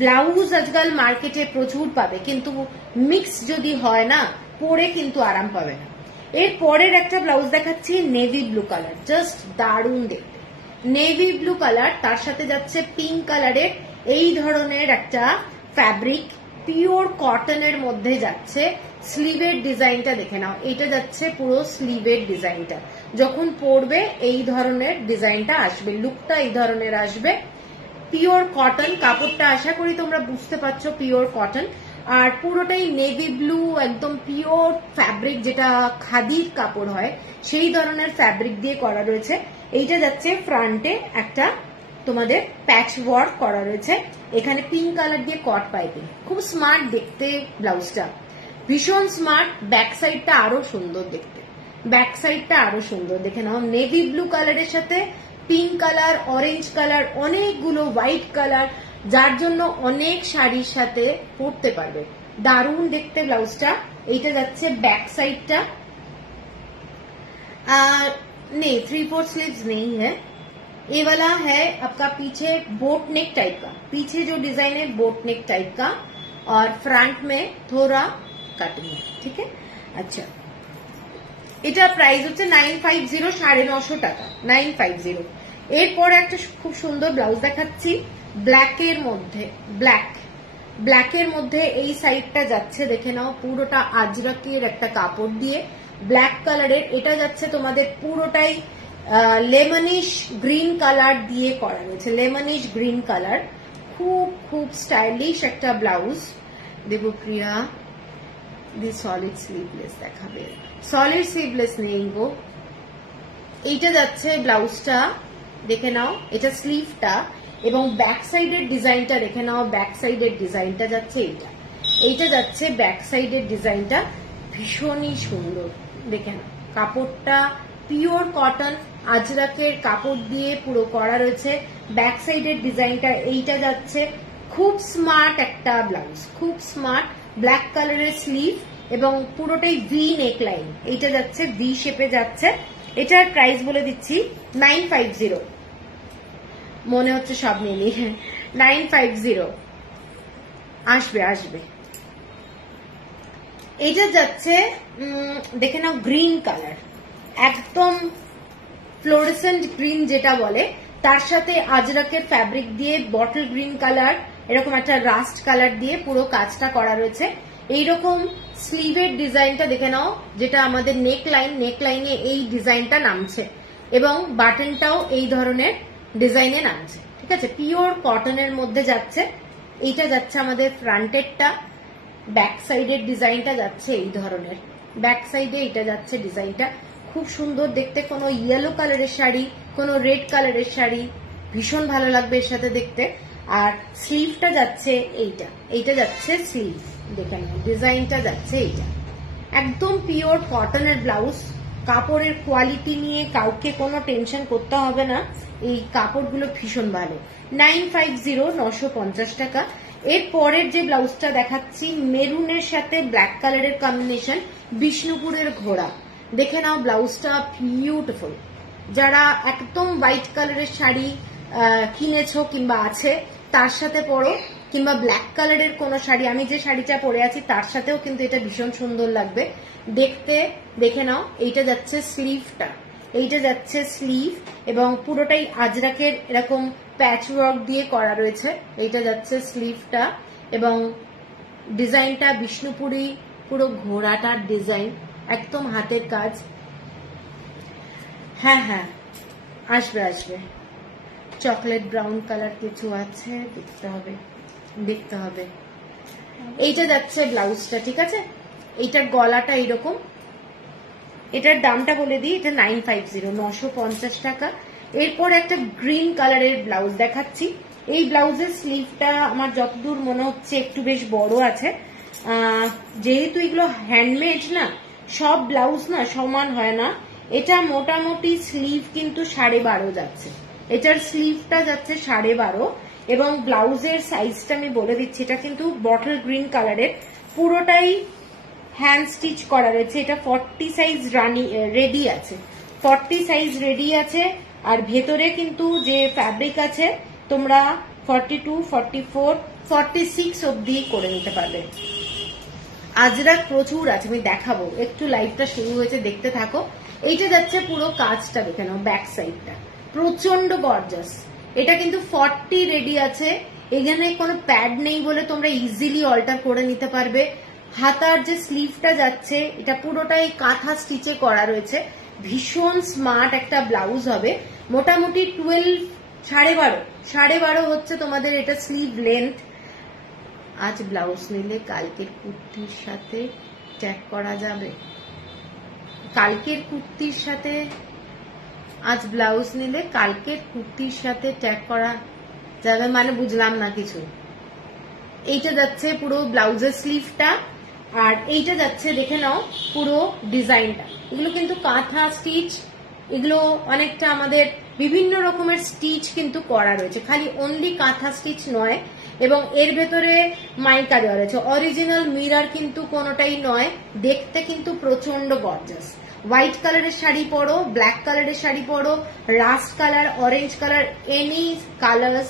ব্লাউজ আজকাল মার্কেটে প্রচুর পাবে, কিন্তু মিক্স যদি হয় না, পরে কিন্তু আরাম পাবে না। এর পরের একটা ব্লাউজ দেখাচ্ছি, নেভি ব্লু কালার, জাস্ট দারুণ দেখতে, নেভি ব্লু কালার, তার সাথে যাচ্ছে পিঙ্ক কালারের এই ধরনের একটা ফ্যাব্রিক, পিওর কটনের মধ্যে যাচ্ছে। স্লিভের ডিজাইনটা দেখে নাও, এটা যাচ্ছে পুরো স্লিভের ডিজাইনটা, যখন পরবে এই ধরনের ডিজাইনটা আসবে, লুকটা এই ধরনের আসবে। পিওর কটন কাপড়টা, আশা করি তোমরা বুঝতে পারছো, পিওর কটন, আর পুরোটাই নেভি ব্লু, একদম পিওর ফ্যাব্রিক, যেটা খাদির কাপড় হয় সেই ধরনের ফ্যাব্রিক দিয়ে করা রয়েছে। এইটা যাচ্ছে ফ্রন্টে একটা তোমাদের প্যাচ ওয়ার্ক করা রয়েছে, এখানে পিঙ্ক কালার দিয়ে কট পাইপিং, খুব স্মার্ট দেখতে ব্লাউজটা। ভীষণ স্মার্ট। ব্যাক সাইডটা আরো সুন্দর দেখতে, ব্যাক সাইডটা আরো সুন্দর। দেখে নাও, নেভি ব্লু কালারের সাথে পিঙ্ক কালার, অরেঞ্জ কালার, অনেকগুলো হোয়াইট কালার, যার জন্য অনেক শাড়ির সাথে পরতে পারবে। দারুণ দেখতে ব্লাউজটা। এইটা যাচ্ছে ব্যাক সাইডটা। नहीं 3/4 स्लीव्स नहीं है, ये वाला है आपका पीछे बोट नेक टाइप का, पीछे जो डिजाइन है बोट नेक टाइप का, और फ्रंट में थोड़ा कटिंग है। ठीक है, अच्छा এটা প্রাইস হচ্ছে 950, 950 টাকা, 950। এরপরে একটা খুব সুন্দর ব্লাউজ দেখাচ্ছি ব্ল্যাকের মধ্যে, ব্ল্যাকের মধ্যে এই সাইডটা যাচ্ছে, দেখে নাও পুরোটা আজরাকের একটা কাপড় দিয়ে ব্ল্যাক কালারের। এটা যাচ্ছে তোমাদের পুরোটাই লেমনিশ গ্রিন কালার দিয়ে করা রয়েছে, লেমনিশ গ্রিন কালার। খুব খুব স্টাইলিশ একটা ব্লাউজ। দেবপ্রিয়া দি সলিড স্লিভলেস দেখাবে, সলিড স্লিভলেস নেই গো। এইটা যাচ্ছে ব্লাউজটা, দেখে নাও এটা স্লিভটা, এবং ব্যাক সাইডের ডিজাইনটা দেখে নাও, ব্যাক সাইডের ডিজাইনটা যাচ্ছে এইটা, এইটা যাচ্ছে ব্যাক সাইডের ডিজাইনটা, ভীষণই সুন্দর। দেখে নাও কাপড়টা পিওর কটন আজরাকের কাপড় দিয়ে পুরো করা রয়েছে। ব্যাক সাইডের ডিজাইনটা এইটা যাচ্ছে, খুব স্মার্ট একটা ব্লাউজ, খুব স্মার্ট। ব্ল্যাক কালারের স্লিভ এবং পুরোটাই ভি নেক লাইন, এইটা যাচ্ছে ভি শেপে যাচ্ছে। এটার প্রাইস বলে দিচ্ছি 950, মনে হচ্ছে সব মিলিয়ে 950 আসবে আসবে। এটা যাচ্ছে দেখে নাও গ্রিন কালার, একদম ফ্লোরেসেন্ট গ্রিন যেটা বলে, তার সাথে আজরাকের ফ্যাব্রিক দিয়ে বটল গ্রিন কালার, এরকম একটা রাস্ট কালার দিয়ে পুরো কাজটা করা রয়েছে। এইরকম স্লিভের ডিজাইনটা দেখে নাও, যেটা আমাদের নেক লাইন, নেক লাইনে এই ডিজাইনটা নামছে এবং বাটনটাও এই ধরনের ডিজাইনে নামছে। ঠিক আছে, পিওর কটনের মধ্যে যাচ্ছে। এইটা যাচ্ছে আমাদের ফ্রন্টেরটা, ব্যাক সাইডের ডিজাইনটা যাচ্ছে এই ধরনের, ব্যাক সাইডে এটা যাচ্ছে ডিজাইনটা, খুব সুন্দর দেখতে। কোনো ইয়েলো কালারের শাড়ি, কোনো রেড কালারের শাড়ি ভীষণ ভালো লাগবে এর সাথে দেখতে। আর স্লিভটা যাচ্ছে এইটা, এইটা যাচ্ছে স্লিভ, দেখে নাও ডিজাইনটা যাচ্ছে এইটা। একদম পিওর কটনের ব্লাউজ, কাপড়ের কোয়ালিটি নিয়ে কাউকে কোনো টেনশন করতে হবে না, এই কাপড়গুলো ভীষণ ভালো। 950, 950 টাকা। এর পরের যে ব্লাউজটা দেখাচ্ছি মেরুনের সাথে ব্ল্যাক কালারের কম্বিনেশন, বিষ্ণুপুরের ঘোড়া। দেখে নাও ব্লাউজটা বিউটিফুল। যারা একদম হোয়াইট কালারের শাড়ি কিনেছো কিংবা আছে তার সাথে পরো, কিংবা ব্ল্যাক কালারের কোনো শাড়ি, আমি যে শাড়িটা পরে আছি তার সাথেও কিন্তু এটা ভীষণ সুন্দর লাগবে দেখতে। দেখে নাও এইটা যাচ্ছে স্লিভটা, এইটা যাচ্ছে স্লিভ এবং পুরোটাই আজরাকের এরকম প্যাচ ওয়ার্ক দিয়ে করা রয়েছে। এইটা যাচ্ছে স্লিভটা এবং ডিজাইনটা বিষ্ণুপুরি, পুরো ঘোড়াটার ডিজাইন, একদম হাতের কাজ। হ্যাঁ হ্যাঁ আসবে আসবে। চকলেট ব্রাউন কালার কিছু আছে, দেখতে হবে দেখতে হবে। এইটা যাচ্ছে ব্লাউজটা, ঠিক আছে। এইটার গলাটা এইরকম, এটার দামটা বলে দিই, এটা 950, 950 টাকা। এরপর একটা গ্রিন কালারের ব্লাউজ দেখাচ্ছি। এই ব্লাউজের স্লিভটা আমার যতদূর মনে হচ্ছে একটু বেশ বড় আছে, যেহেতু এগুলো হ্যান্ডমেড না, সব ব্লাউজ না সমান হয় না। এটা মোটামুটি স্লিভ কিন্তু 12.5 যাচ্ছে, এটার স্লিভটা যাচ্ছে 12.5 এবং ব্লাউজের সাইজটা আমি বলে দিচ্ছি, এটা কিন্তু বটল গ্রিন কালারের, পুরোটাই হ্যান্ড স্টিচ করা রয়েছে। এটা 40 সাইজ রেডি আছে, 40 সাইজ রেডি আছে। আর ভেতরে কিন্তু যে ফ্যাব্রিক আছে তোমরা 42, 44, 46 অব্দি করে নিতে পারবে। আজরাক প্রচুর আছে, আমি দেখাবো, একটু লাইভটা শুরু হয়েছে, দেখতে থাকো। এইটা যাচ্ছে পুরো কাজটা দেখে নাও, ব্যাক সাইডটা প্রচন্ড গর্জাস। এটা কিন্তু 40 রেডি আছে, এখানে কোনো প্যাড নেই বলে তোমরা ইজিলি অল্টার করে নিতে পারবে। হাতার যে স্লিভটা যাচ্ছে এটা পুরোটাই কাঁথা স্টিচে করা রয়েছে, ভীষণ স্মার্ট একটা ব্লাউজ হবে। মোটামুটি 12, 12.5 হচ্ছে তোমাদের এটা স্লিভ লেন্থ। আজ ব্লাউজ নিলে কালকের কুর্তির সাথে ট্যাগ করা যাবে, কালকের কুর্তির সাথে আজ ব্লাউজ নিলে কালকের কুর্তির সাথে ট্যাগ করা যাবে মানে বুঝলাম না কিছু। এইটা যাচ্ছে পুরো ব্লাউজের স্লিভটা আর এইটা যাচ্ছে দেখে নাও পুরো ডিজাইনটা, এগুলো কিন্তু কাঁথা স্টিচ, এগুলো অনেকটা আমাদের বিভিন্ন রকমের স্টিচ কিন্তু করা রয়েছে, খালি অনলি কাঁথা স্টিচ নয়। এবং এর ভেতরে মাইকা দেওয়া রয়েছে, অরিজিনাল মিরর কিন্তু কোনোটাই নয়, দেখতে কিন্তু প্রচন্ড গর্জাস। হোয়াইট কালারের শাড়ি পরো, ব্ল্যাক কালারের শাড়ি পরো, rushed colour, orange colour, any colours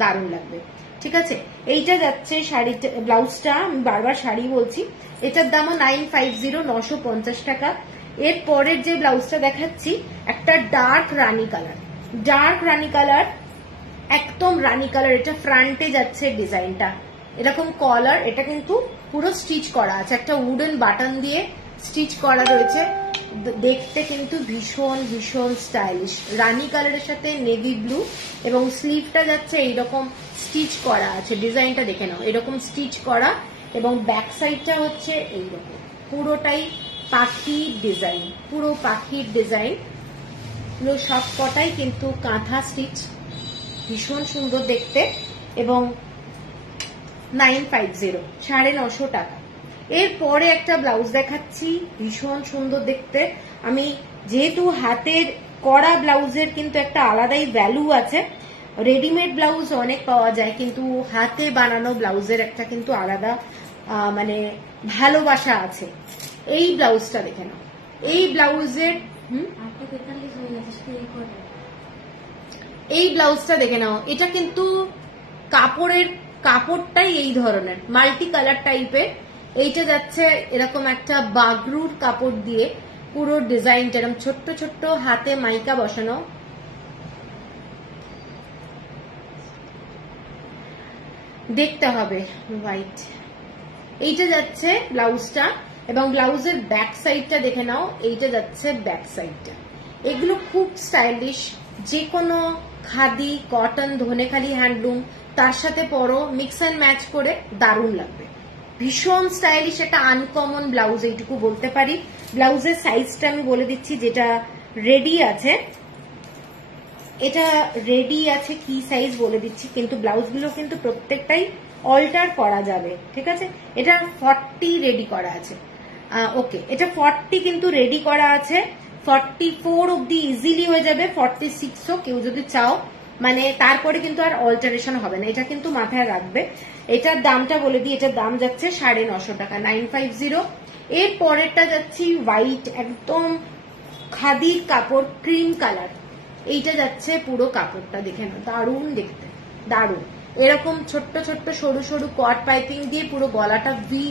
দারুণ লাগবে। ঠিক আছে, এইটা যাচ্ছে শাড়িটা, ব্লাউজটা আমি বারবার শাড়ি বলছি, এটার দামও 950, 950 টাকা। এর পরের যে ব্লাউজটা দেখাচ্ছি একটা ডার্ক রানী কালার, ডার্ক রানী কালার, একদম রানী কালার। এটা ফ্রন্টে যাচ্ছে ডিজাইনটা এরকম কলার, এটা কিন্তু পুরো স্টিচ করা আছে, একটা উডেন বাটন দিয়ে স্টিচ করা রয়েছে, দেখতে কিন্তু ভীষণ ভীষণ স্টাইলিশ। রানী কালারের সাথে নেভি ব্লু, এবং স্লিভটা যাচ্ছে এইরকম স্টিচ করা আছে, ডিজাইনটা দেখে নাও এরকম স্টিচ করা, এবং ব্যাক সাইডটা হচ্ছে এইরকম পুরোটাই পাখির ডিজাইন, পুরো পাখির ডিজাইন, পুরো সব কটাই কিন্তু কাঁথা স্টিচ, ভীষণ সুন্দর দেখতে। এবং 950, 950 টাকা। এরপরে একটা ব্লাউজ দেখাচ্ছি, ভীষণ সুন্দর দেখতে। আমি যেহেতু হাতের করা ব্লাউজের কিন্তু একটা আলাদাই ভ্যালু আছে, রেডিমেড ব্লাউজ অনেক পাওয়া যায়, কিন্তু হাতে বানানো ব্লাউজের একটা কিন্তু আলাদা মানে ভালোবাসা আছে। এই ব্লাউজটা দেখে নাও, এই ব্লাউজের এই ব্লাউজটা দেখে নাও, এটা কিন্তু কাপড়টাই এই ধরনের মাল্টি কালার টাইপের। এইটা যাচ্ছে এরকম একটা বাগরুর কাপড় দিয়ে পুরো ডিজাইনটা, এরকম ছোট্ট ছোট্ট হাতে মাইকা বসানো, দেখতে হবে হোয়াইট। এইটা যাচ্ছে ব্লাউজটা, এবং ব্লাউজের ব্যাক সাইডটা দেখে নাও, এইটা যাচ্ছে ব্যাক সাইডটা। এগুলো খুব স্টাইলিশ, যে কোনো খাদি, কটন, ধনেখালি হ্যান্ডলুম তার সাথে পরো, মিক্স অ্যান্ড ম্যাচ করে দারুণ লাগবে, ভীষণ স্টাইলিশ। একটা আনকমন ব্লাউজ এইটুকু বলতে পারি। ব্লাউজের সাইজটা আমি বলে দিচ্ছি, যেটা রেডি আছে, এটা রেডি আছে কি সাইজ বলে দিচ্ছি, কিন্তু ব্লাউজগুলো কিন্তু প্রত্যেকটাই অল্টার করা যাবে। ঠিক আছে, এটা 40 রেডি করা আছে, ওকে, এটা 40 কিন্তু রেডি করা আছে, 44 অব্দি ইজিলি হয়ে যাবে, 46ও কেউ যদি চাও, মানে তারপরে কিন্তু আর অল্টারেশন হবে না, এটা কিন্তু মাথায় রাখবে। এটার দামটা বলে দিই, এটার দাম যাচ্ছে 950 টাকা, 950। এর পরেরটা যাচ্ছি হোয়াইট, একদম খাদির কাপড়, ক্রিম কালার। এইটা যাচ্ছে পুরো কাপড়টা দেখে নাও, দারুণ দেখতে, দারুণ। এরকম ছোট্ট ছোট্ট সরু সরু কট পাইপিং দিয়ে পুরো গলাটা ভি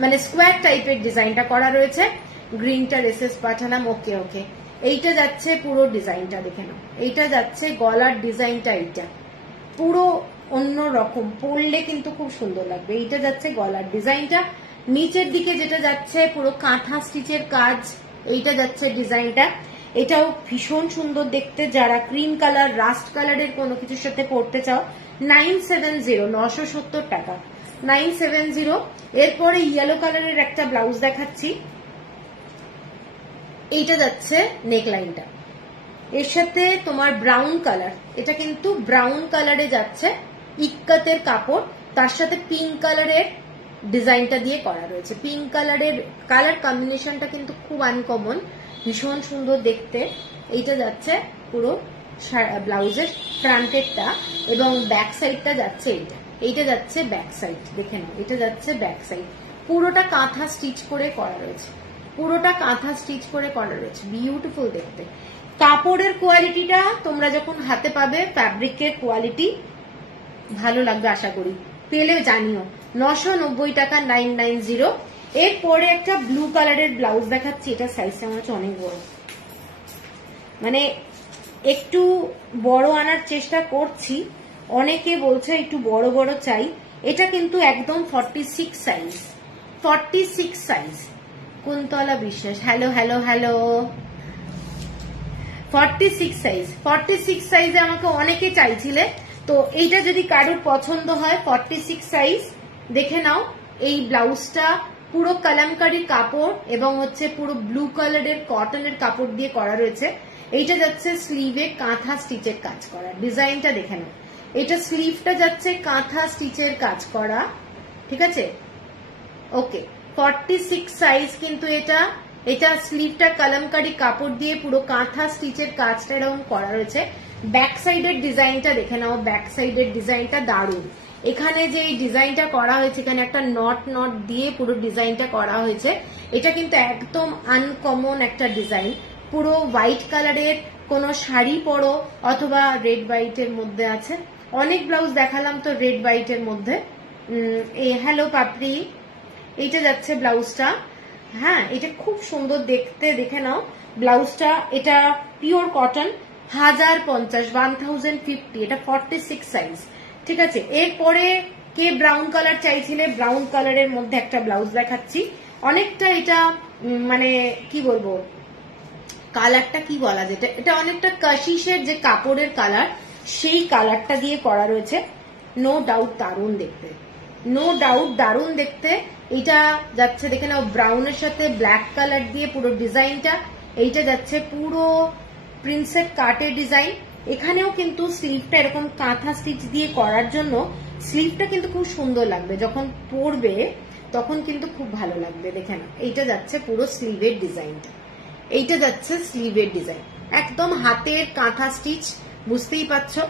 মানে স্কোয়ার টাইপের ডিজাইনটা করা রয়েছে। গ্রিনটা রেসেস পাঠালাম, ওকে ওকে। এইটা যাচ্ছে পুরো ডিজাইনটা দেখে নাও, এইটা যাচ্ছে গলার ডিজাইনটা, এইটা পুরো অন্য রকম, পরলে কিন্তু খুব সুন্দর লাগবে। এইটা যাচ্ছে গলার ডিজাইনটা, নিচের দিকে যেটা যাচ্ছে পুরো কাঁথা স্টিচের কাজ, এইটা যাচ্ছে ডিজাইনটা, এটাও ভীষণ সুন্দর দেখতে। যারা ক্রিম কালার, রাস্ট কালারের কোনো কিছুর সাথে পরতে চাও, 970, 970 টাকা, 970। এরপরে ইয়েলো কালারের একটা ব্লাউজ দেখাচ্ছি, এইটা যাচ্ছে নেকলাইনটা, এর সাথে তোমার ব্রাউন কালার, এটা কিন্তু ব্রাউন কালারে যাচ্ছে, ইক্কাতের কাপড়, তার সাথে পিঙ্ক কালারের ডিজাইনটা দিয়ে করা রয়েছে। পিঙ্ক কালারের কালার কম্বিনেশনটা কিন্তু খুব আনকমন, ভীষণ সুন্দর দেখতে। এইটা যাচ্ছে পুরো ব্লাউজের ফ্রন্টেরটা, এবং ব্যাক সাইডটা যাচ্ছে এইটা, এইটা যাচ্ছে ব্যাক সাইড দেখে নাও, এটা যাচ্ছে ব্যাক সাইড, পুরোটা কাঁথা স্টিচ করে করা রয়েছে, পুরোটা কাঁথা স্টিচ করে করা রয়েছে, বিউটিফুল দেখতে। কাপড়ের কোয়ালিটিটা তোমরা যখন হাতে পাবে, ফ্যাব্রিকের কোয়ালিটি ভালো লাগবে আশা করি, পেলে জানিও। 990 টাকা, 990। এরপরে একটা ব্লু কালারের ব্লাউজ দেখাচ্ছি, এটা সাইজটা আমার হচ্ছে অনেক বড়, মানে একটু বড় আনার চেষ্টা করছি, অনেকে বলছে একটু বড় বড় চাই, এটা কিন্তু একদম 46 সাইজ, 46 সাইজ। কুন্তলা বিশ্বাস, হ্যালো হ্যালো হ্যালো, 46 সাইজ, 46 সাইজে আমাকে অনেকে চাইছিলে, তো এইটা যদি কারোর পছন্দ হয় 46 সাইজ দেখে নাও। এই ব্লাউজটা পুরো কালামকারী কাপড় এবং হচ্ছে পুরো ব্লু কালারের কটনের কাপড় দিয়ে করা রয়েছে। এইটা যাচ্ছে স্লিভে কাঁথা স্টিচের কাজ করা, ডিজাইনটা দেখে নাও, এটা স্লিভটা যাচ্ছে কাঁথা স্টিচের কাজ করা, ঠিক আছে, ওকে। 46 সাইজ কিন্তু এটা স্লিভটা কলমকারি কাপড় দিয়ে পুরো কাঁথা স্টিচের কাজটা এরকম করা রয়েছে। ব্যাক সাইডের ডিজাইনটা দেখে নাও, ব্যাক সাইডের ডিজাইনটা দারুণ। এখানে যে এই ডিজাইনটা করা হয়েছে, এখানে একটা নট দিয়ে পুরো ডিজাইনটা করা হয়েছে। এটা কিন্তু একদম আনকমন একটা ডিজাইন। পুরো হোয়াইট কালারের কোনো শাড়ি পরো অথবা রেড হোয়াইটের মধ্যে আছে। অনেক ব্লাউজ দেখালাম তো রেড হোয়াইটের মধ্যে। হ্যালো পাপড়ি, এইটা যাচ্ছে ব্লাউজটা। হ্যাঁ, এটা খুব সুন্দর দেখতে, দেখে নাও ব্লাউজটা। এটা পিওর কটন, 1050, 1050। এটা 46 সাইজ, ঠিক আছে। এরপরে কে ব্রাউন কালার চাইছিলে, ব্রাউন কালারের মধ্যে একটা ব্লাউজ দেখাচ্ছি। অনেকটা এটা মানে কি বলবো, কালারটা কি বলা যেটা, এটা অনেকটা কাশিসের যে কাপড়ের কালার, সেই কালারটা দিয়ে করা রয়েছে। নো ডাউট দারুণ দেখতে, নো ডাউট দারুণ দেখতে। এটা যাচ্ছে দেখে নাও ব্রাউনের সাথে ব্ল্যাক কালার দিয়ে পুরো ডিজাইনটা। এইটা যাচ্ছে পুরো প্রিন্সেপ কাটের ডিজাইন। এখানেও কিন্তু স্লিভটা এরকম কাঁথা স্টিচ দিয়ে করার জন্য স্লিভটা কিন্তু খুব সুন্দর লাগবে, যখন পরবে তখন কিন্তু খুব ভালো লাগবে। দেখে নাও, এইটা যাচ্ছে পুরো স্লিভের ডিজাইনটা। এইটা যাচ্ছে স্লিভের ডিজাইন, একদম হাতের কাঁথা স্টিচ, বুঝতেই পারছো,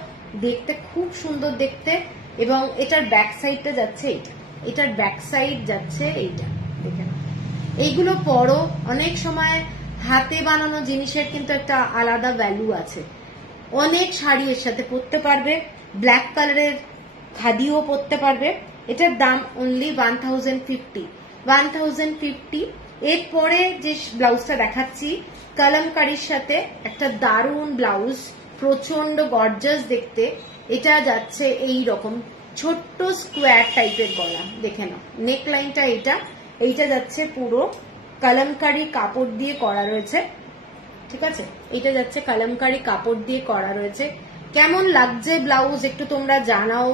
দেখতে খুব সুন্দর দেখতে। এবং এটার ব্যাক সাইডটা যাচ্ছে এইটা, এটার ব্যাক সাইড যাচ্ছে এইটা। দেখে নাও, এইগুলো পরো। অনেক সময় হাতে বানানো জিনিসের কিন্তু একটা আলাদা ভ্যালু আছে। অনেক শাড়ি এর সাথে পরতে পারবে, ব্ল্যাক কালারের খাদিও পরতে পারবে। এটার দাম অনলি 1050। এরপরে যে ব্লাউজটা দেখাচ্ছি কলমকারির সাথে একটা দারুণ ব্লাউজ, প্রচন্ড গর্জাস দেখতে। এটা যাচ্ছে এই রকম ছোট্ট স্কোয়ার টাইপের গলা, দেখে নাও নেক লাইনটা। এইটা যাচ্ছে পুরো কলমকারি কাপড় দিয়ে করা রয়েছে, ঠিক আছে। এটা যাচ্ছে কলমকারি কাপড় দিয়ে করা রয়েছে। কেমন লাগছে ব্লাউজ একটু তোমরা জানাও।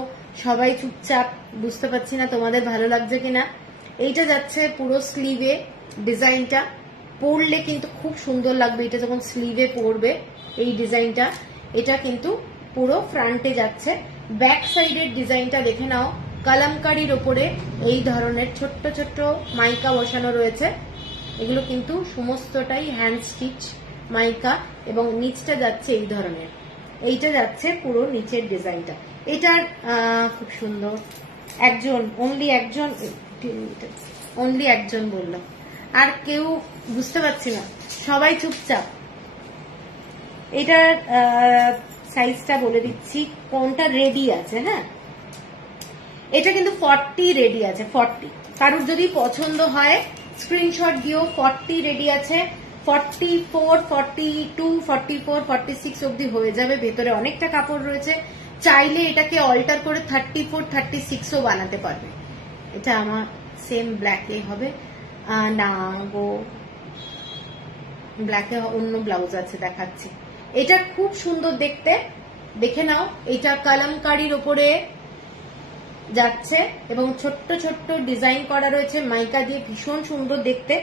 সবাই চুপচাপ, বুঝতে পারছি না তোমাদের ভালো লাগছে কিনা। এইটা যাচ্ছে পুরো স্লিভে ডিজাইনটা, পরলে কিন্তু খুব সুন্দর লাগবে এটা যখন স্লিভে পরবে এই ডিজাইনটা। এটা কিন্তু পুরো ফ্রন্টে যাচ্ছে। ব্যাক সাইডের ডিজাইনটা দেখে নাও, কলমকারির ওপরে এই ধরনের ছোট্ট ছোট্ট মাইকা বসানো রয়েছে। এগুলো কিন্তু সমস্তটাই হ্যান্ড স্টিচ মাইকা, এবং নিচটা যাচ্ছে এই ধরনের। এইটা যাচ্ছে পুরো নিচের ডিজাইনটা। এটার খুব সুন্দর। অনলি একজন বললো, আর কেউ বুঝতে পারছি না, সবাই চুপচাপ। এটার সাইজটা বলে দিচ্ছি, কোনটা রেডি আছে। হ্যাঁ, এটা কিন্তু 40 রেডি আছে, 40। কারোর যদি পছন্দ হয় স্ক্রিনশট দিও। 40 রেডি আছে, 44, 42, 44, 46 অব্দি হয়ে যাবে। ভেতরে অনেকটা কাপড় রয়েছে, চাইলে এটাকে অল্টার করে 34, 36ও বানাতে পারবে। এটা আমার সেম ব্ল্যাকে হবে না গো, ব্ল্যাকে অন্য ব্লাউজ আছে দেখাচ্ছি। এটা খুব সুন্দর দেখতে, দেখে নাও। এটা কলমকারির ওপরে যাচ্ছে এবং ছোট্ট ছোট্ট ডিজাইন করা রয়েছে মাইকা দিয়ে, ভীষণ সুন্দর দেখতে,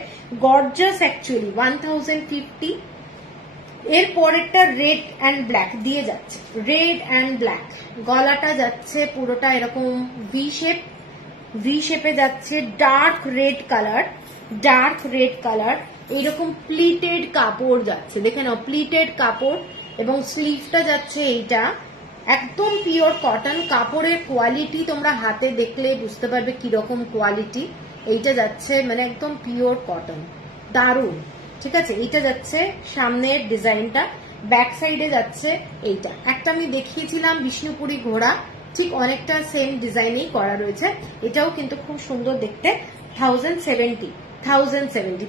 গর্জাস অ্যাকচুয়ালি। 1050। এর পরেরটা রেড অ্যান্ড ব্ল্যাক দিয়ে যাচ্ছে, রেড অ্যান্ড ব্ল্যাক। গলাটা যাচ্ছে পুরোটা এরকম ভি শেপে যাচ্ছে, ডার্ক রেড কালার। এইরকম প্লিটেড কাপড় যাচ্ছে, দেখে নাও প্লিটেড কাপড়। এবং স্লিভটা যাচ্ছে এইটা একদম পিওর কটন। কাপড়ের কোয়ালিটি তোমরা হাতে দেখলে বুঝতে পারবে কিরকম কোয়ালিটি। এইটা যাচ্ছে মানে একদম পিওর কটন, দারুণ, ঠিক আছে। এইটা যাচ্ছে সামনের ডিজাইনটা, ব্যাক সাইডে যাচ্ছে এইটা। একটা আমি দেখিয়েছিলাম বিষ্ণুপুরি ঘোড়া, ঠিক অনেকটা সেম ডিজাইনেই করা রয়েছে। এটাও কিন্তু খুব সুন্দর দেখতে। 1070।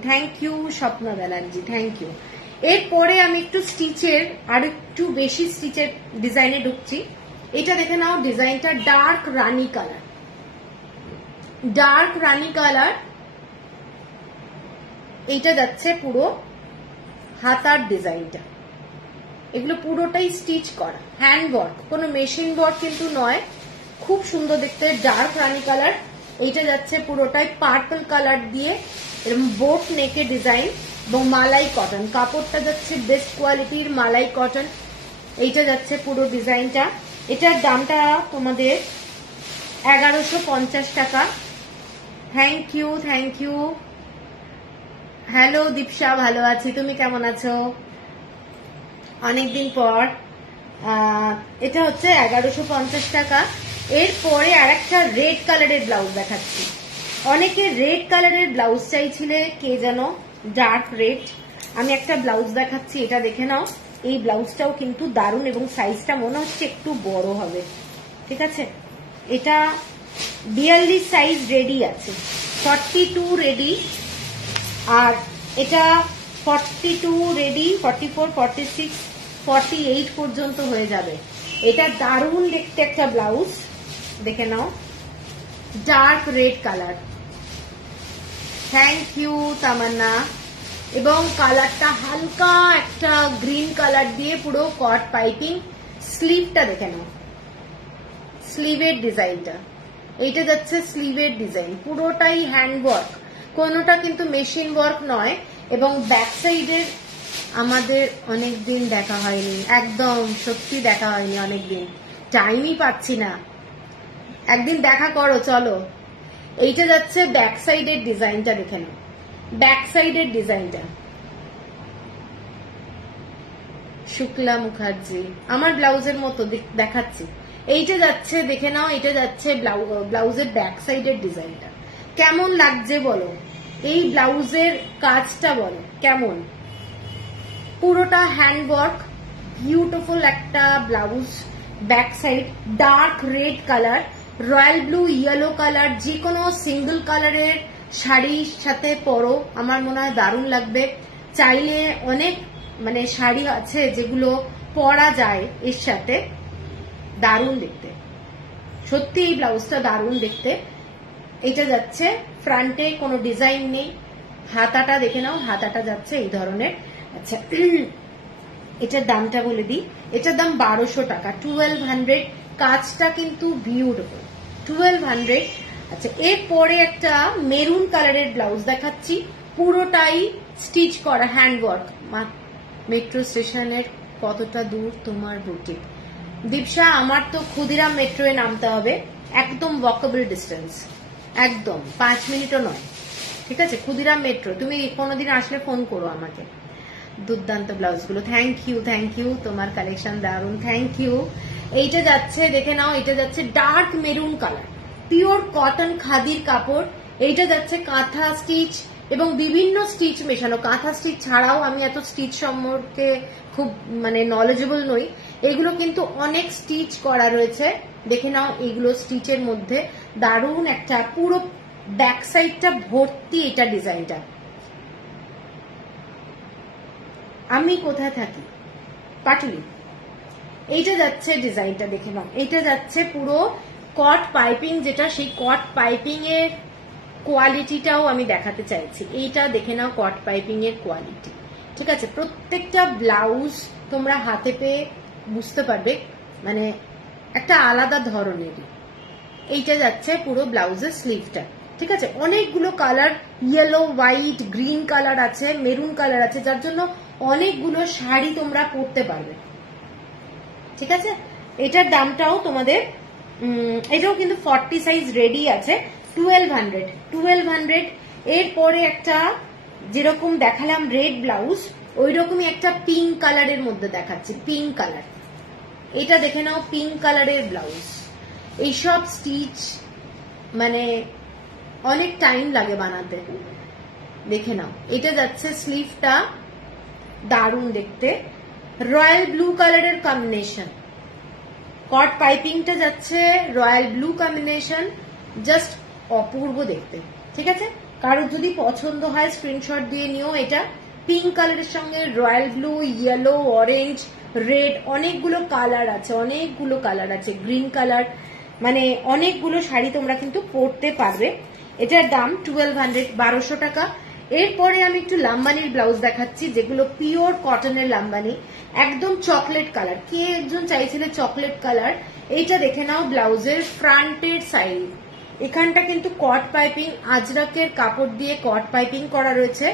Thank you Swapna Banerjee, thank you. এরপরে আমি একটু স্টিচের আর একটু বেশি স্টিচের ডিজাইনে ঢুকছি। এটা দেখে নাও, ডিজাইনটা ডার্ক রানী কালার। এইটা যাচ্ছে পুরো হাতার ডিজাইনটা। এগুলো পুরোটাই স্টিচ করা, হ্যান্ড ওয়ার্ক, কোনো মেশিন ওয়ার্ক কিন্তু নয়। খুব সুন্দর দেখতে, ডার্ক রানী কালার। এইটা যাচ্ছে পুরোটাই পার্পল কালার দিয়ে এরকম বোট নেকে ডিজাইন এবং মালাই কটন। কাপড়টা যাচ্ছে বেস্ট কোয়ালিটির মালাই কটন। এইটা যাচ্ছে পুরো ডিজাইনটা। এটার দামটা তোমাদের 1150 টাকা। Thank you thank you. Hello Dipsha, ভালো আছি, তুমি কেমন আছো? অনেকদিন পর। এটা হচ্ছে 1150 টাকা। এরপরে আর একটা রেড কালারের ব্লাউজ দেখাচ্ছি। অনেকে রেড কালারের ব্লাউজ চাইছিলে, কে যেন, ডার্ক রেড। আমি একটা ব্লাউজ দেখাচ্ছি, এটা দেখে নাও। এই ব্লাউজটাও কিন্তু দারুণ এবং সাইজটা মনে হচ্ছে একটু বড় হবে। ঠিক আছে, এটা 42 সাইজ রেডি আছে, 42 রেডি, আর এটা 42 রেডি, 44, 46, 48 পর্যন্ত হয়ে যাবে। এটা দারুণ দেখতে একটা ব্লাউজ, দেখে নাও, dark red colour. Thank you Tamanna. এবং কালারটা হালকা একটা গ্রিন কালার দিয়ে পুরো কট পাইপিং। স্লিভটা দেখে নাও, স্লিভের ডিজাইনটা, এইটা যাচ্ছে স্লিভের ডিজাইন, পুরোটাই হ্যান্ড ওয়ার্ক, কোনোটা কিন্তু মেশিন ওয়ার্ক নয়। এবং ব্যাক সাইডের আমাদের অনেকদিন দেখা হয়নি, একদম সত্যি দেখা হয়নি অনেকদিন, টাইমই পাচ্ছি না। একদিন দেখা করো চলো। এইটা যাচ্ছে ব্যাক সাইডের ডিজাইনটা, দেখে নাও ব্যাক সাইডের ডিজাইনটা। শুক্লা মুখার্জি, আমার ব্লাউজের মতো দেখাচ্ছি। এইটা যাচ্ছে, দেখে নাও, এটা যাচ্ছে ব্লাউজের ব্যাক সাইডের ডিজাইনটা। কেমন লাগছে বলো, এই ব্লাউজের কাজটা বলো কেমন। পুরোটা হ্যান্ড ওয়ার্ক, বিউটিফুল একটা blouse. Back side dark red colour, royal blue, yellow colour, যে কোনো সিঙ্গেল কালারের শাড়ির সাথে পরো, আমার মনে হয় দারুণ লাগবে। চাইলে অনেক মানে শাড়ি আছে যেগুলো পরা যায় এর সাথে, দারুণ দেখতে, সত্যি এই ব্লাউজটা দারুণ দেখতে। এটা যাচ্ছে ফ্রন্টে কোনো ডিজাইন নেই, হাতাটা দেখে নাও, হাতাটা যাচ্ছে এই ধরনের। আচ্ছা, এটার দামটা বলে দিই, এটার দাম 1200 টাকা, 1200। কাজটা কিন্তু বিউটিফুল, 1200। আচ্ছা, এরপরে একটা মেরুন কালারের ব্লাউজ দেখাচ্ছি, পুরোটাই স্টিচ করা হ্যান্ড ওয়ার্ক। মেট্রো স্টেশনের কতটা দূর তোমার বুটিক? দীপশা, আমার তো ক্ষুদিরাম মেট্রোয় নামতে হবে, একদম ওয়াকেবল ডিস্টেন্স, একদম 5 মিনিটও নয়। ঠিক আছে, ক্ষুদিরাম মেট্রো, তুমি কোনোদিন আসলে ফোন করো আমাকে। দুর্দান্ত ব্লাউজগুলো, থ্যাংক ইউ থ্যাংক ইউ, তোমার কালেকশন দারুণ, থ্যাংক ইউ। এইটা যাচ্ছে, দেখে নাও, এটা যাচ্ছে dark maroon colour, pure cotton খাদির কাপড়। এইটা যাচ্ছে কাঁথা স্টিচ এবং বিভিন্ন স্টিচ মেশানো। কাঁথা স্টিচ ছাড়াও আমি এত স্টিচ সম্পর্কে খুব মানে নলেজেবল নই, এগুলো কিন্তু অনেক স্টিচ করা রয়েছে, দেখে নাও। এগুলো স্টিচের মধ্যে দারুণ একটা, পুরো ব্যাক সাইডটা ভর্তি এটা ডিজাইনটা। আমি কোথায় থাকি? পাটুলি। এইটা যাচ্ছে ডিজাইনটা, দেখে নাও, এইটা যাচ্ছে পুরো কট পাইপিং, যেটা সেই কট পাইপিং এর কোয়ালিটিটাও আমি দেখাতে চাইছি। এইটা দেখে নাও কট পাইপিং এর কোয়ালিটি। ঠিক আছে, প্রত্যেকটা ব্লাউজ তোমরা হাতে পেয়ে বুঝতে পারবে, মানে একটা আলাদা ধরনেরই। এইটা যাচ্ছে পুরো ব্লাউজের স্লিভটা। ঠিক আছে, অনেকগুলো colour, yellow, white, green colour আছে, মেরুন কালার আছে, যার জন্য অনেকগুলো শাড়ি তোমরা পরতে পারবে। ঠিক আছে, এটার দামটাও তোমাদের, এটাও কিন্তু 40 সাইজ রেডি আছে, 1200। এরপরে একটা যেরকম দেখালাম রেড ব্লাউজ, ওই রকমই একটা পিঙ্ক কালারের মধ্যে দেখাচ্ছি, পিঙ্ক কালার। এটা দেখে নাও, পিঙ্ক কালারের ব্লাউজ। এইসব স্টিচ মানে অনেক টাইম লাগে বানাতে, দেখে নাও। এটা যাচ্ছে স্লিভটা, দারুণ দেখতে, রয়্যাল ব্লু কালারের কম্বিনেশন। কট পাইপিংটা যাচ্ছে রয়্যাল ব্লু কম্বিনেশন, জাস্ট অপূর্ব দেখতে। ঠিক আছে, কারোর যদি পছন্দ হয় স্ক্রিনশট দিয়ে নিও। এটা পিঙ্ক কালারের সঙ্গে royal blue, yellow, orange, red, অনেকগুলো কালার আছে, অনেকগুলো কালার আছে, গ্রিন কালার, মানে অনেকগুলো শাড়ি তোমরা কিন্তু পরতে পারবে। এটার দাম 1200, 1200 টাকা। এরপরে আমি একটু লাম্বানির ব্লাউজ দেখাচ্ছি, যেগুলো পিওর কটনের লাম্বানি, একদম চকলেট কালার। কে একজন চাইছিল চকলেট কালার, এইটা দেখে নাও ব্লাউজের ফ্রন্টের সাইড। এখানটা কিন্তু কট পাইপিং, আজরাকের কাপড় দিয়ে কট পাইপিং করা রয়েছে।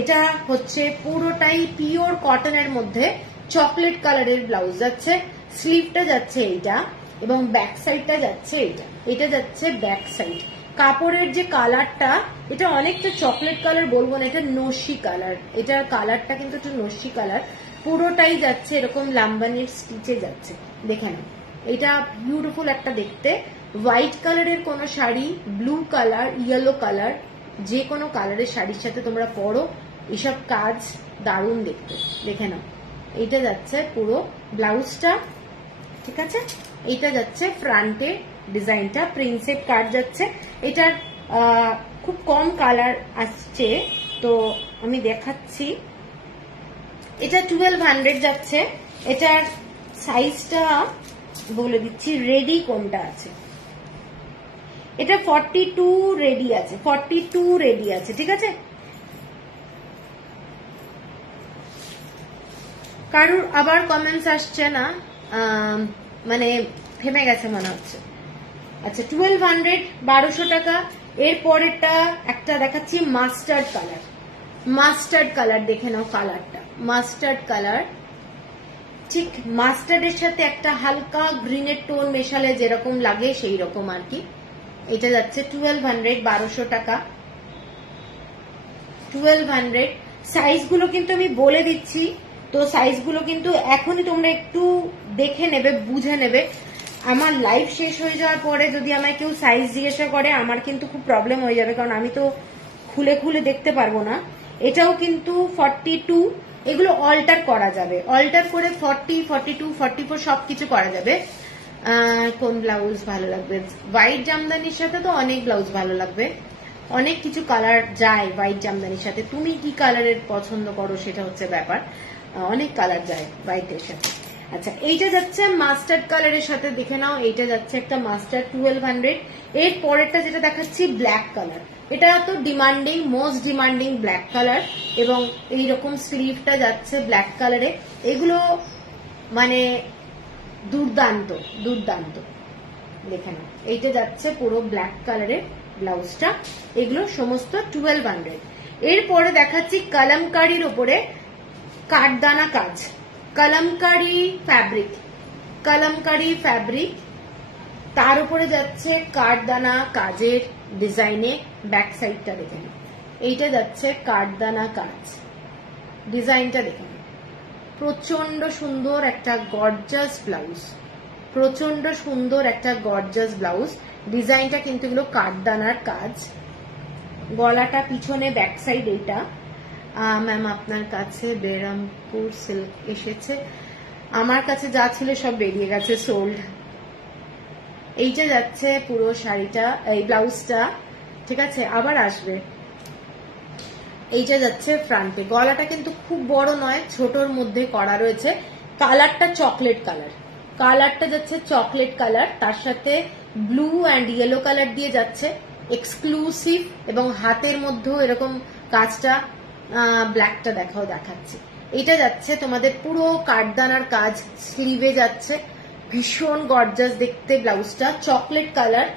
এটা হচ্ছে পুরোটাই পিওর কটনের মধ্যে চকলেট কালারের ব্লাউজ যাচ্ছে। স্লিভটা যাচ্ছে এইটা এবং ব্যাক সাইডটা যাচ্ছে এইটা। এটা যাচ্ছে ব্যাক সাইড। কাপড়ের যে কালারটা, এটা অনেকটা চকলেট কালার বলবো না, এটা নস্যি কালার, এটার কালারটা কিন্তু একটু নস্যি কালার, পুরোটাই যাচ্ছে এরকম লাম্বানির স্টিচে যাচ্ছে, দেখে নাও। এটা বিউটিফুল একটা দেখতে, হোয়াইট কালারের কোনো sari, blue colour, yellow colour, যে কোনো কালারের শাড়ির সাথে তোমরা পরো, এসব কাজ দারুণ দেখতে, দেখে নাও। এইটা যাচ্ছে পুরো ব্লাউজটা, ঠিক আছে। এইটা যাচ্ছে ফ্রন্টে ডিজাইনটা প্রিন্সেপ কাট যাচ্ছে, এটার খুব কম কালার আসছে, তো আমি দেখাচ্ছি। এটা 1200 যাচ্ছে, এটার সাইজটা বলে দিচ্ছি, রেডি কোনটা আছে, এটা 42 রেডি আছে, 42 রেডি আছে, ঠিক আছে। কারুর আবার কমেন্টস আসছে না, মানে থেমে গেছে মনে হচ্ছে। আচ্ছা 1200, 1200 টাকা। এর পরেরটা একটা দেখাচ্ছি মাস্টার্ড কালার, মাস্টার্ড কালার দেখে নাও, কালারটা মাস্টার্ড কালার, ঠিক মাস্টার্ডের সাথে একটা হালকা গ্রিনের টোন মেশালে যেরকম লাগে সেই রকম আর কি। এটা যাচ্ছে 1200, 1200 টাকা, 1200। সাইজগুলো কিন্তু আমি বলে দিচ্ছি, তো সাইজগুলো কিন্তু এখনই তোমরা একটু দেখে নেবে, বুঝে নেবে। আমার লাইভ শেষ হয়ে যাওয়ার পরে যদি আমায় কেউ সাইজ জিজ্ঞাসা করে, আমার কিন্তু খুব প্রবলেম হয়ে যাবে, কারণ আমি তো খুলে খুলে দেখতে পারবো না। এটাও কিন্তু 42, এগুলো অল্টার করা যাবে, অল্টার করে 40, 42, 44 সবকিছু করা যাবে। কোন ব্লাউজ ভালো লাগবে? হোয়াইট জামদানির সাথে তো অনেক ব্লাউজ ভালো লাগবে, অনেক কিছু কালার যায় হোয়াইট জামদানির সাথে। তুমি কি কালারের পছন্দ করো সেটা হচ্ছে ব্যাপার, অনেক কালার যায় হোয়াইটের সাথে। আচ্ছা এইটা যাচ্ছে মাস্টার্ড কালারের সাথে, দেখে নাও। এইটা যাচ্ছে একটা মাস্টার্ড 1200। এর পরেরটা যেটা দেখাচ্ছি ব্ল্যাক কালার, এটা তো demanding, most demanding black colour, এবং এইরকম স্লিভটা যাচ্ছে ব্ল্যাক কালারে। এগুলো মানে দুর্দান্ত দুর্দান্ত, দেখে নাও। এইটা যাচ্ছে পুরো ব্ল্যাক কালারের ব্লাউজটা, এগুলো সমস্ত 1200। এরপরে দেখাচ্ছি কলমকারির উপরে কাঠদানা কাজ, কলমকারি ফ্যাব্রিক, কলমকারি ফ্যাব্রিক, তার উপরে যাচ্ছে কাঠদানা কাজের ডিজাইনে ব্যাক সাইডটা দেখে নাও। এইটা যাচ্ছে কাঠদানা কাজ, ডিজাইনটা দেখে নাও। প্রচন্ড সুন্দর একটা গর্জাস ব্লাউজ, প্রচন্ড সুন্দর একটা গর্জাস ব্লাউজ, ডিজাইনটা কিন্তু এগুলো কাঠদানার কাজ। গলাটা পিছনে ব্যাক সাইড। এইটা ম্যাম আপনার কাছে বেরামপুর সিল্ক এসেছে, আমার কাছে যা ছিল সব বেরিয়ে গেছে, সোল্ড। এইটা যাচ্ছে পুরো শাড়িটা, এই ব্লাউজটা, ঠিক আছে, আবার আসবে। এইটা যাচ্ছে ফ্রন্টে, গলাটা কিন্তু খুব বড় নয়, ছোটর মধ্যে করা রয়েছে। কালারটা চকলেট কালার, কালারটা যাচ্ছে চকলেট কালার, তার সাথে ব্লু অ্যান্ড ইয়েলো কালার দিয়ে যাচ্ছে, এক্সক্লুসিভ। এবং হাতের মধ্যেও এরকম কাজটা, ব্ল্যাকটা দেখাও, দেখাচ্ছে। এটা যাচ্ছে তোমাদের পুরো কাঠদানার কাজ, স্লিভে যাচ্ছে, ভীষণ গর্জাস দেখতে ব্লাউজটা, চকলেট কালার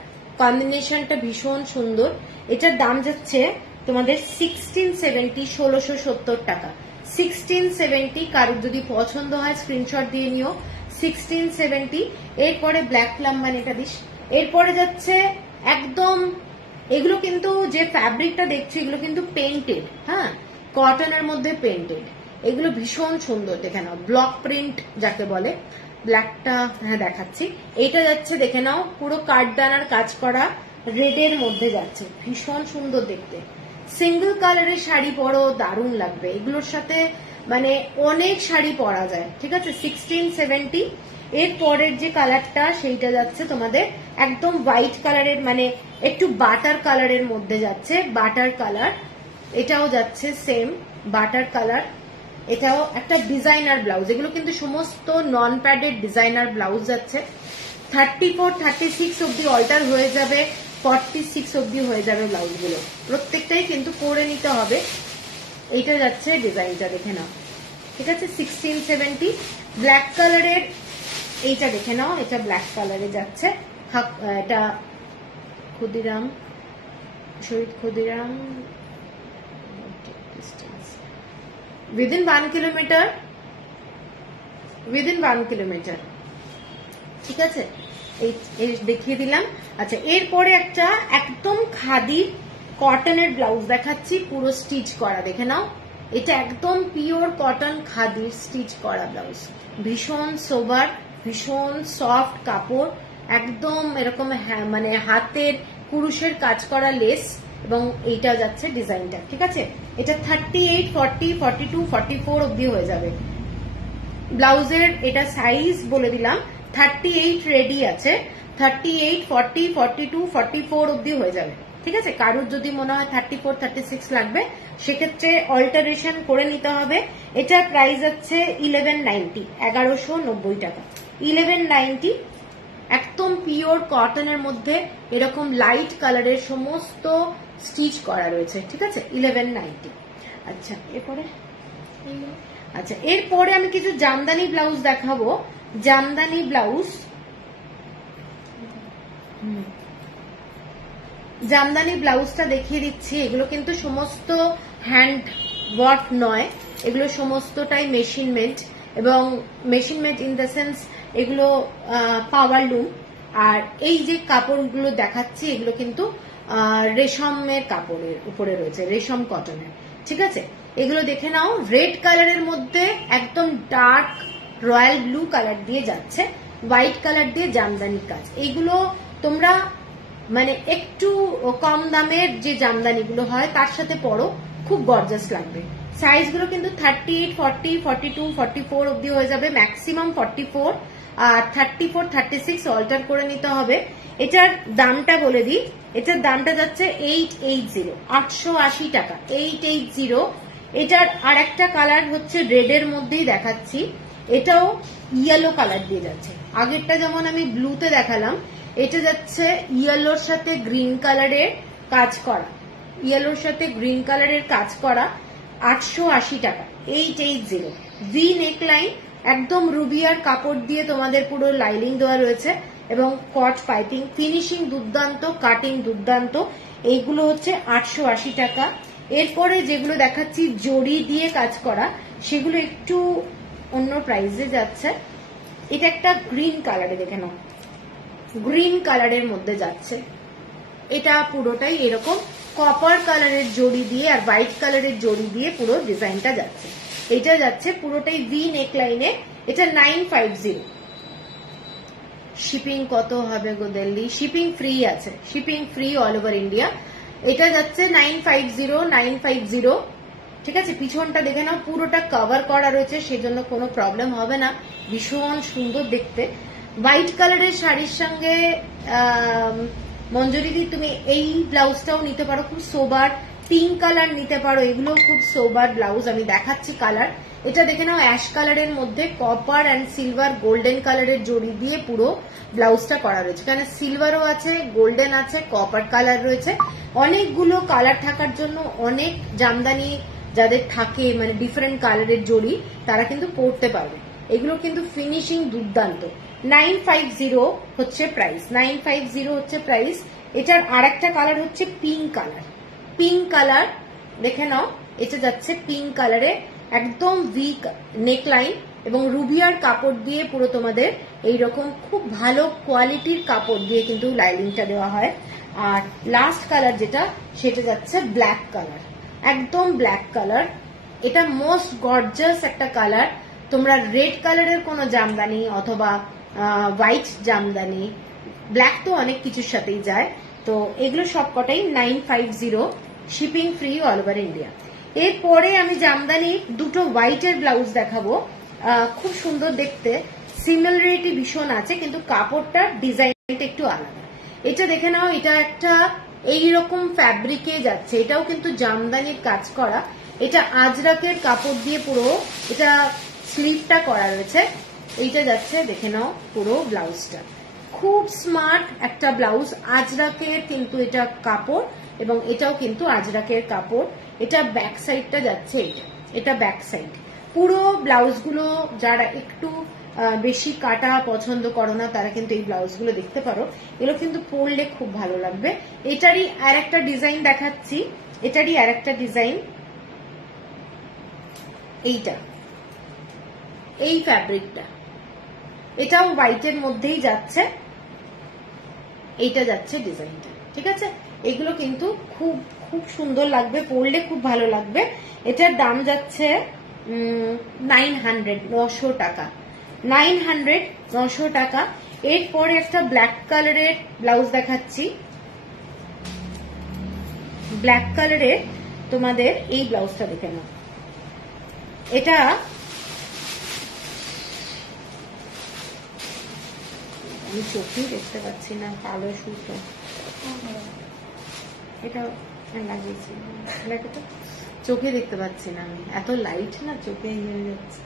কম্বিনেশনটা ভীষণ সুন্দর। এটার দাম যাচ্ছে তোমাদের 1670, 1670 টাকা, 1670। কারোর যদি পছন্দ হয় স্ক্রিনশট দিয়ে নিও, 1670। এরপরে ব্ল্যাক লাম্বানিটা দিস। এরপরে যাচ্ছে একদম, এগুলো কিন্তু যে ফ্যাব্রিকটা দেখছো এগুলো কিন্তু পেইন্টেড, হ্যাঁ, কটনের মধ্যে পেইন্টেড, এগুলো ভীষণ সুন্দর, দেখে নাও, ব্লক প্রিন্ট যাকে বলে। ব্ল্যাকটা হ্যাঁ দেখাচ্ছি। এইটা যাচ্ছে দেখে নাও, পুরো কাঠদানার কাজ করা, রেডের মধ্যে যাচ্ছে, ভীষণ সুন্দর দেখতে। সিঙ্গেল কালারের শাড়ি পরো, দারুণ লাগবে এগুলোর সাথে, মানে অনেক শাড়ি পরা যায়, ঠিক আছে। 1670। এর পরের যে কালারটা সেইটা যাচ্ছে তোমাদের একদম হোয়াইট কালারের, মানে একটু বাটার কালারের মধ্যে যাচ্ছে, বাটার কালার। এটাও যাচ্ছে সেম বাটার কালার, এটাও একটা ডিজাইনার ব্লাউজ। এগুলো কিন্তু সমস্ত নন প্যাডেড ডিজাইনার ব্লাউজ যাচ্ছে। 34, 36 অব্দি অল্টার হয়ে যাবে, 46 অব্দি হয়ে যাবে ব্লাউজগুলো, প্রত্যেকটাই কিন্তু করে নিতে হবে। এইটা যাচ্ছে ডিজাইনটা দেখে নাও, ঠিক আছে। 1670। ব্ল্যাক কালারের এইটা দেখে নাও, এটা ব্ল্যাক কালারে যাচ্ছে। এটা Khudiram, Shahid Khudiram, within 1 kilometre, within 1 kilometre, ঠিক আছে। এই দেখিয়ে দিলাম। আচ্ছা, এরপরে একটা একদম খাদির কটনের ব্লাউজ দেখাচ্ছি, পুরো স্টিচ করা, দেখে নাও। এটা একদম পিওর কটন খাদির স্টিচ করা ব্লাউজ, ভীষণ সোবার, ভীষণ সফট কাপড়, একদম এরকম মানে হাতের কুরুশের কাজ করা লেস, এবং এইটা যাচ্ছে ডিজাইনটা, ঠিক আছে। এটা 38, 40, 42, 44 অব্দি হয়ে যাবে। ব্লাউজের এটা সাইজ বলে দিলাম, 38 রেডি আছে, 38, 40, 42, 44 অব্দি হয়ে যাবে, ঠিক আছে। কারোর যদি মনে হয় 34, 36 লাগবে, সেক্ষেত্রে অল্টারেশন করে নিতে হবে। এটার প্রাইস আছে 1190, 1190 টাকা, 1190। একদম পিওর কটনের মধ্যে এরকম লাইট কালারের সমস্ত স্টিচ করা রয়েছে, ঠিক আছে, 1190। আচ্ছা, এরপরে আমি কিছু জামদানি ব্লাউজ দেখাবো। জামদানি ব্লাউজ, জামদানি ব্লাউজটা দেখিয়ে দিচ্ছি। এগুলো কিন্তু সমস্ত হ্যান্ড ওয়ার্ক নয়, এগুলো সমস্তটাই মেশিন মেড, এবং machine made in the sense এগুলো পাওয়ার লুম। আর এই যে কাপড়গুলো দেখাচ্ছি এগুলো কিন্তু রেশমের কাপড়ের উপরে রয়েছে, রেশম কটনের, ঠিক আছে। এগুলো দেখে নাও, রেড কালারের মধ্যে একদম ডার্ক রয়্যাল ব্লু কালার দিয়ে যাচ্ছে, হোয়াইট কালার দিয়ে জামদানি কাজ। এইগুলো তোমরা মানে একটু কম দামের যে জামদানিগুলো হয় তার সাথে পরো, খুব গর্জাস লাগবে। সাইজগুলো কিন্তু 38, 40, 42, 44 অব্দি হয়ে যাবে, ম্যাক্সিমাম 44, আর 34, 36 অল্টার করে নিতে হবে। এটার দামটা বলে দিই, এটার দামটা যাচ্ছে 880, 880 টাকা, 880। এটার আর একটা কালার হচ্ছে রেড এর মধ্যেই দেখাচ্ছি, এটাও ইয়েলো কালার দিয়ে যাচ্ছে। আগেরটা যেমন আমি ব্লুতে দেখালাম, এটা যাচ্ছে ইয়েলোর সাথে গ্রিন কালারের কাজ করা, ইয়েলোর সাথে গ্রিন কালারের কাজ করা, 880 টাকা, 880। ভি নেক লাইন, একদম রুবিয়ার কাপড় দিয়ে তোমাদের পুরো লাইনিং দেওয়া রয়েছে, এবং কট পাইপিং, ফিনিশিং দুর্দান্ত, কাটিং দুর্দান্ত। এইগুলো হচ্ছে 880 টাকা। এরপরে যেগুলো দেখাচ্ছি জড়ি দিয়ে কাজ করা, সেগুলো একটু অন্য প্রাইসে যাচ্ছে। এটা একটা গ্রিন কালারে, দেখে নাও, গ্রিন কালারের মধ্যে যাচ্ছে। এটা পুরোটাই এরকম কপার কালারের জড়ি দিয়ে আর হোয়াইট কালারের জড়ি দিয়ে পুরো ডিজাইনটা যাচ্ছে। এটা যাচ্ছে পুরোটাই ভি নেক লাইনে। এটা 950। শিপিং কত হবে গো দিল্লি? শিপিং ফ্রি আছে, shipping free all over India. এটা যাচ্ছে 950, 950, ঠিক আছে। পিছনটা দেখে নাও, পুরোটা কভার করা রয়েছে, সেজন্য কোনো প্রবলেম হবে না, ভীষণ সুন্দর দেখতে। হোয়াইট কালারের শাড়ির সঙ্গে মঞ্জুরিদি তুমি এই ব্লাউজটাও নিতে পারো, খুব সোবার। পিঙ্ক কালার নিতে পারো, এগুলো খুব সোবার ব্লাউজ। আমি দেখাচ্ছি কালার, এটা দেখে নাও, অ্যাশ কালারের মধ্যে কপার অ্যান্ড সিলভার গোল্ডেন কালারের জড়ি দিয়ে পুরো ব্লাউজটা করা রয়েছে। এখানে সিলভারও আছে, গোল্ডেন আছে, কপার কালার রয়েছে। অনেকগুলো কালার থাকার জন্য অনেক জামদানি যাদের থাকে মানে ডিফারেন্ট কালারের জড়ি, তারা কিন্তু পরতে পারবে। এগুলো কিন্তু ফিনিশিং দুর্দান্ত। 950 হচ্ছে প্রাইস, 950 হচ্ছে প্রাইস। এটার আর একটা কালার হচ্ছে পিঙ্ক কালার, পিঙ্ক কালার দেখে নাও। এটা যাচ্ছে পিঙ্ক কালারে, একদম ভি নেকলাইন এবং রুবিয়ার কাপড় দিয়ে পুরো তোমাদের এইরকম খুব ভালো কোয়ালিটির কাপড় দিয়ে কিন্তু লাইনিংটা দেওয়া হয়। আর লাস্ট কালার যেটা, সেটা যাচ্ছে ব্ল্যাক কালার, একদম ব্ল্যাক কালার। এটা মোস্ট গর্জাস একটা কালার। তোমরা রেড কালারের কোনো জামদানি অথবা হোয়াইট জামদানি, ব্ল্যাক তো অনেক কিছুর সাথেই যায়, তো এগুলো সবকটাই 950, shipping free all over India. এরপরে আমি জামদানি দুটো হোয়াইটের ব্লাউজ দেখাবো, খুব সুন্দর দেখতে, সিমিলারিটি ভীষণ আছে, কিন্তু কাপড়টার ডিজাইনটা একটু আলাদা। এটা দেখে নাও, এটা একটা এইরকম ফ্যাব্রিকে যাচ্ছে, এটাও কিন্তু জামদানির কাজ করা। এটা আজরাকের কাপড় দিয়ে পুরো এটা স্লিভটা করা রয়েছে। এইটা যাচ্ছে, দেখে নাও পুরো ব্লাউজটা, খুব স্মার্ট একটা ব্লাউজ। আজরাকের কিন্তু এটা কাপড়, এবং এটাও কিন্তু আজরাকের কাপড়। এটা ব্যাক সাইডটা যাচ্ছে, এটা ব্যাক সাইড। পুরো ব্লাউজগুলো যারা একটু বেশি কাটা পছন্দ করো না, তারা কিন্তু এই ব্লাউজগুলো দেখতে পারো, এগুলো কিন্তু পরলে খুব ভালো লাগবে। এটারই আর একটা ডিজাইন দেখাচ্ছি, এটারই আর একটা ডিজাইন, এইটা, এই ফ্যাব্রিকটা, এটাও হোয়াইটের মধ্যেই যাচ্ছে। এইটা যাচ্ছে ডিজাইনটা, ঠিক আছে। এগুলো কিন্তু খুব খুব সুন্দর লাগবে, পরলে খুব ভালো লাগবে। এটার দাম যাচ্ছে 900, 900 টাকা, 900, 900 টাকা। এরপরে একটা ব্ল্যাক কালারের ব্লাউজ দেখাচ্ছি। ব্ল্যাক কালারের তোমাদের এই ব্লাউজটা দেখে নাও। এটা আমি চোখেই দেখতে পাচ্ছি না, কালো সুতো, এটা লাগিয়েছি, চোখে দেখতে পাচ্ছি না, আমি এত লাইট না, চোখে হয়ে যাচ্ছে।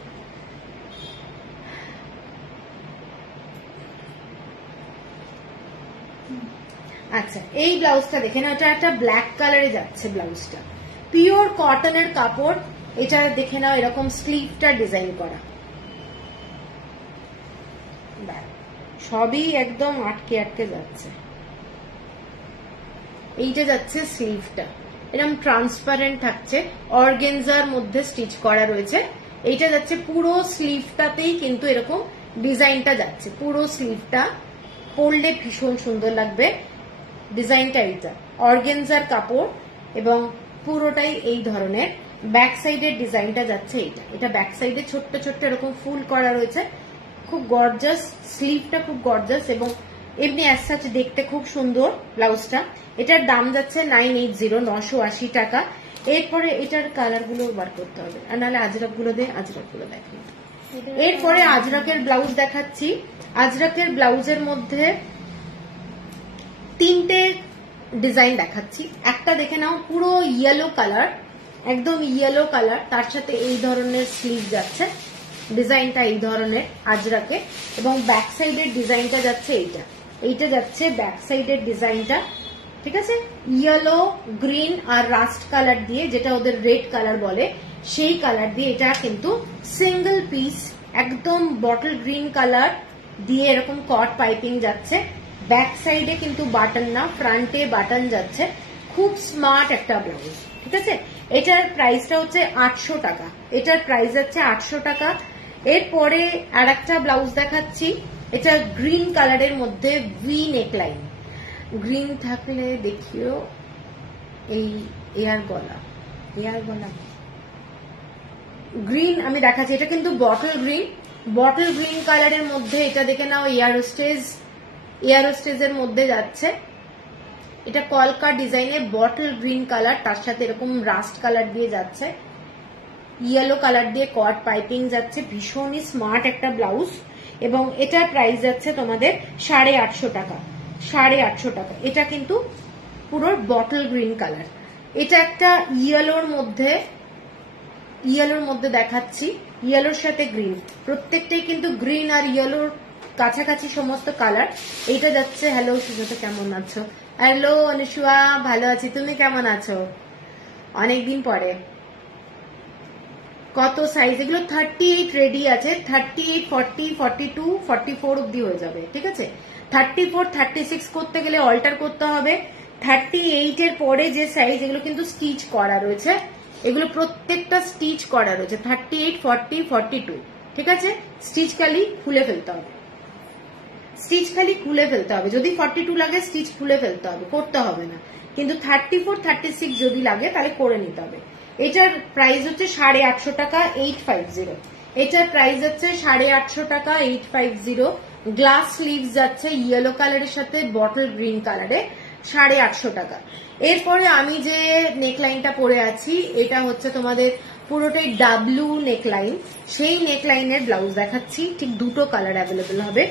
আচ্ছা, এই ব্লাউজটা দেখে নাও, এটা একটা ব্ল্যাক কালারে যাচ্ছে ব্লাউজটা, পিওর কটনের কাপড়। এটা দেখে নাও, এরকম স্লিভটা ডিজাইন করা, সবই একদম আটকে আটকে যাচ্ছে। এইটা যাচ্ছে স্লিভটা, এরকম ট্রান্সপারেন্ট থাকছে, অর্গেনজার মধ্যে স্টিচ করা রয়েছে। এইটা যাচ্ছে পুরো স্লিভটাতেই কিন্তু এরকম ডিজাইনটা যাচ্ছে, পুরো স্লিভটা পরলে ভীষণ সুন্দর লাগবে। ডিজাইনটা এইটা অর্গেনজার কাপড় এবং পুরোটাই এই ধরনের। ব্যাক সাইডের ডিজাইনটা যাচ্ছে এইটা, এটা ব্যাক সাইডে ছোট্ট ছোট্ট এরকম ফুল করা রয়েছে, খুব গর্জাস, স্লিভটা খুব গর্জাস এবং এমনি অ্যাজ সাচ দেখতে খুব সুন্দর ব্লাউজটা। এটার দাম যাচ্ছে 980, 980 টাকা। এরপরে এটার কালার গুলো বার করতে হবে, আর নাহলে আজরাক গুলো দিয়ে, আজরাক গুলো দেখি। এরপরে আজরাকের ব্লাউজ দেখাচ্ছি। আজরাকের ব্লাউজের মধ্যে তিনটে ডিজাইন দেখাচ্ছি। একটা দেখে নাও, পুরো ইয়েলো কালার, একদম ইয়েলো কালার, তার সাথে এই ধরনের স্লিভ যাচ্ছে, ডিজাইনটা এই ধরনের আজরাকে, এবং ব্যাক সাইডের ডিজাইনটা যাচ্ছে এইটা, এইটা যাচ্ছে ব্যাক সাইডের ডিজাইনটা, ঠিক আছে। ইয়েলো, গ্রিন আর রাস্ট কালার দিয়ে, যেটা ওদের রেড কালার বলে, সেই কালার দিয়ে এটা কিন্তু সিঙ্গেল পিস, একদম বটল গ্রিন কালার দিয়ে এরকম কট পাইপিং যাচ্ছে। ব্যাক সাইডে কিন্তু বাটন না, ফ্রন্টে বাটন যাচ্ছে, খুব স্মার্ট একটা ব্লাউজ, ঠিক আছে। এটার প্রাইসটা হচ্ছে 800 টাকা, এটার প্রাইস যাচ্ছে 800 টাকা। এরপরে আর একটা ব্লাউজ দেখাচ্ছি, এটা গ্রিন কালারের মধ্যে ভি নেকলাইন, গ্রিন থাকলে দেখিও, এই এয়ার গলা, এয়ার গলা গ্রিন আমি দেখাচ্ছি। এটা কিন্তু বটল গ্রিন, বটল গ্রিন কালারের মধ্যে, এটা দেখে নাও, এয়ারোস্টেজের মধ্যে যাচ্ছে। এটা কলকা ডিজাইনে বটল গ্রিন কালার, তার সাথে এরকম রাস্ট কালার দিয়ে যাচ্ছে, ইয়েলো কালার দিয়ে কট পাইপিং যাচ্ছে, ভীষণই স্মার্ট একটা ব্লাউজ। এবং এটার প্রাইস যাচ্ছে তোমাদের 850 টাকা, 850 টাকা। এটা কিন্তু পুরো বটল গ্রিন কালার। এটা একটা ইয়েলোর মধ্যে দেখাচ্ছি, ইয়েলোর সাথে গ্রিন, প্রত্যেকটাই কিন্তু গ্রিন আর ইয়েলোর কাছাকাছি সমস্ত কালার। এইটা যাচ্ছে, হ্যালো সুজাতা, কেমন আছো? হ্যালো অনুসুয়া, ভালো আছি, তুমি কেমন আছো? অনেকদিন পরে। কত সাইজ? এগুলো 38 রেডি আছে, 38, 40, 42, 44 অব্দি হয়ে যাবে, ঠিক আছে। 34, 36 করতে গেলে অল্টার করতে হবে। 38 এর পরে যে সাইজ, এগুলো কিন্তু স্টিচ করা রয়েছে, এগুলো প্রত্যেকটা স্টিচ করা রয়েছে। 38, 40, 42, ঠিক আছে। স্টিচ খালি খুলে ফেলতে হবে, স্টিচ খালি খুলে ফেলতে হবে। যদি 42 লাগে স্টিচ খুলে ফেলতে হবে, করতে হবে না। কিন্তু 34, 36 যদি লাগে তাহলে করে নিতে হবে। এটার প্রাইস হচ্ছে 850 টাকা, 850। এটার প্রাইস হচ্ছে 850 টাকা, 850। গ্লাস স্লিভস যাচ্ছে ইয়েলো কালারের সাথে বটল গ্রিন কালারে, 850 টাকা। এরপরে আমি যে নেকলাইনটা পরে আছি, এটা হচ্ছে তোমাদের পুরোটাই ডাব্লু নেকলাইন, সেই নেকলাইনের ব্লাউজ দেখাচ্ছি। ঠিক দুটো কালার অ্যাভেলেবেল হবে,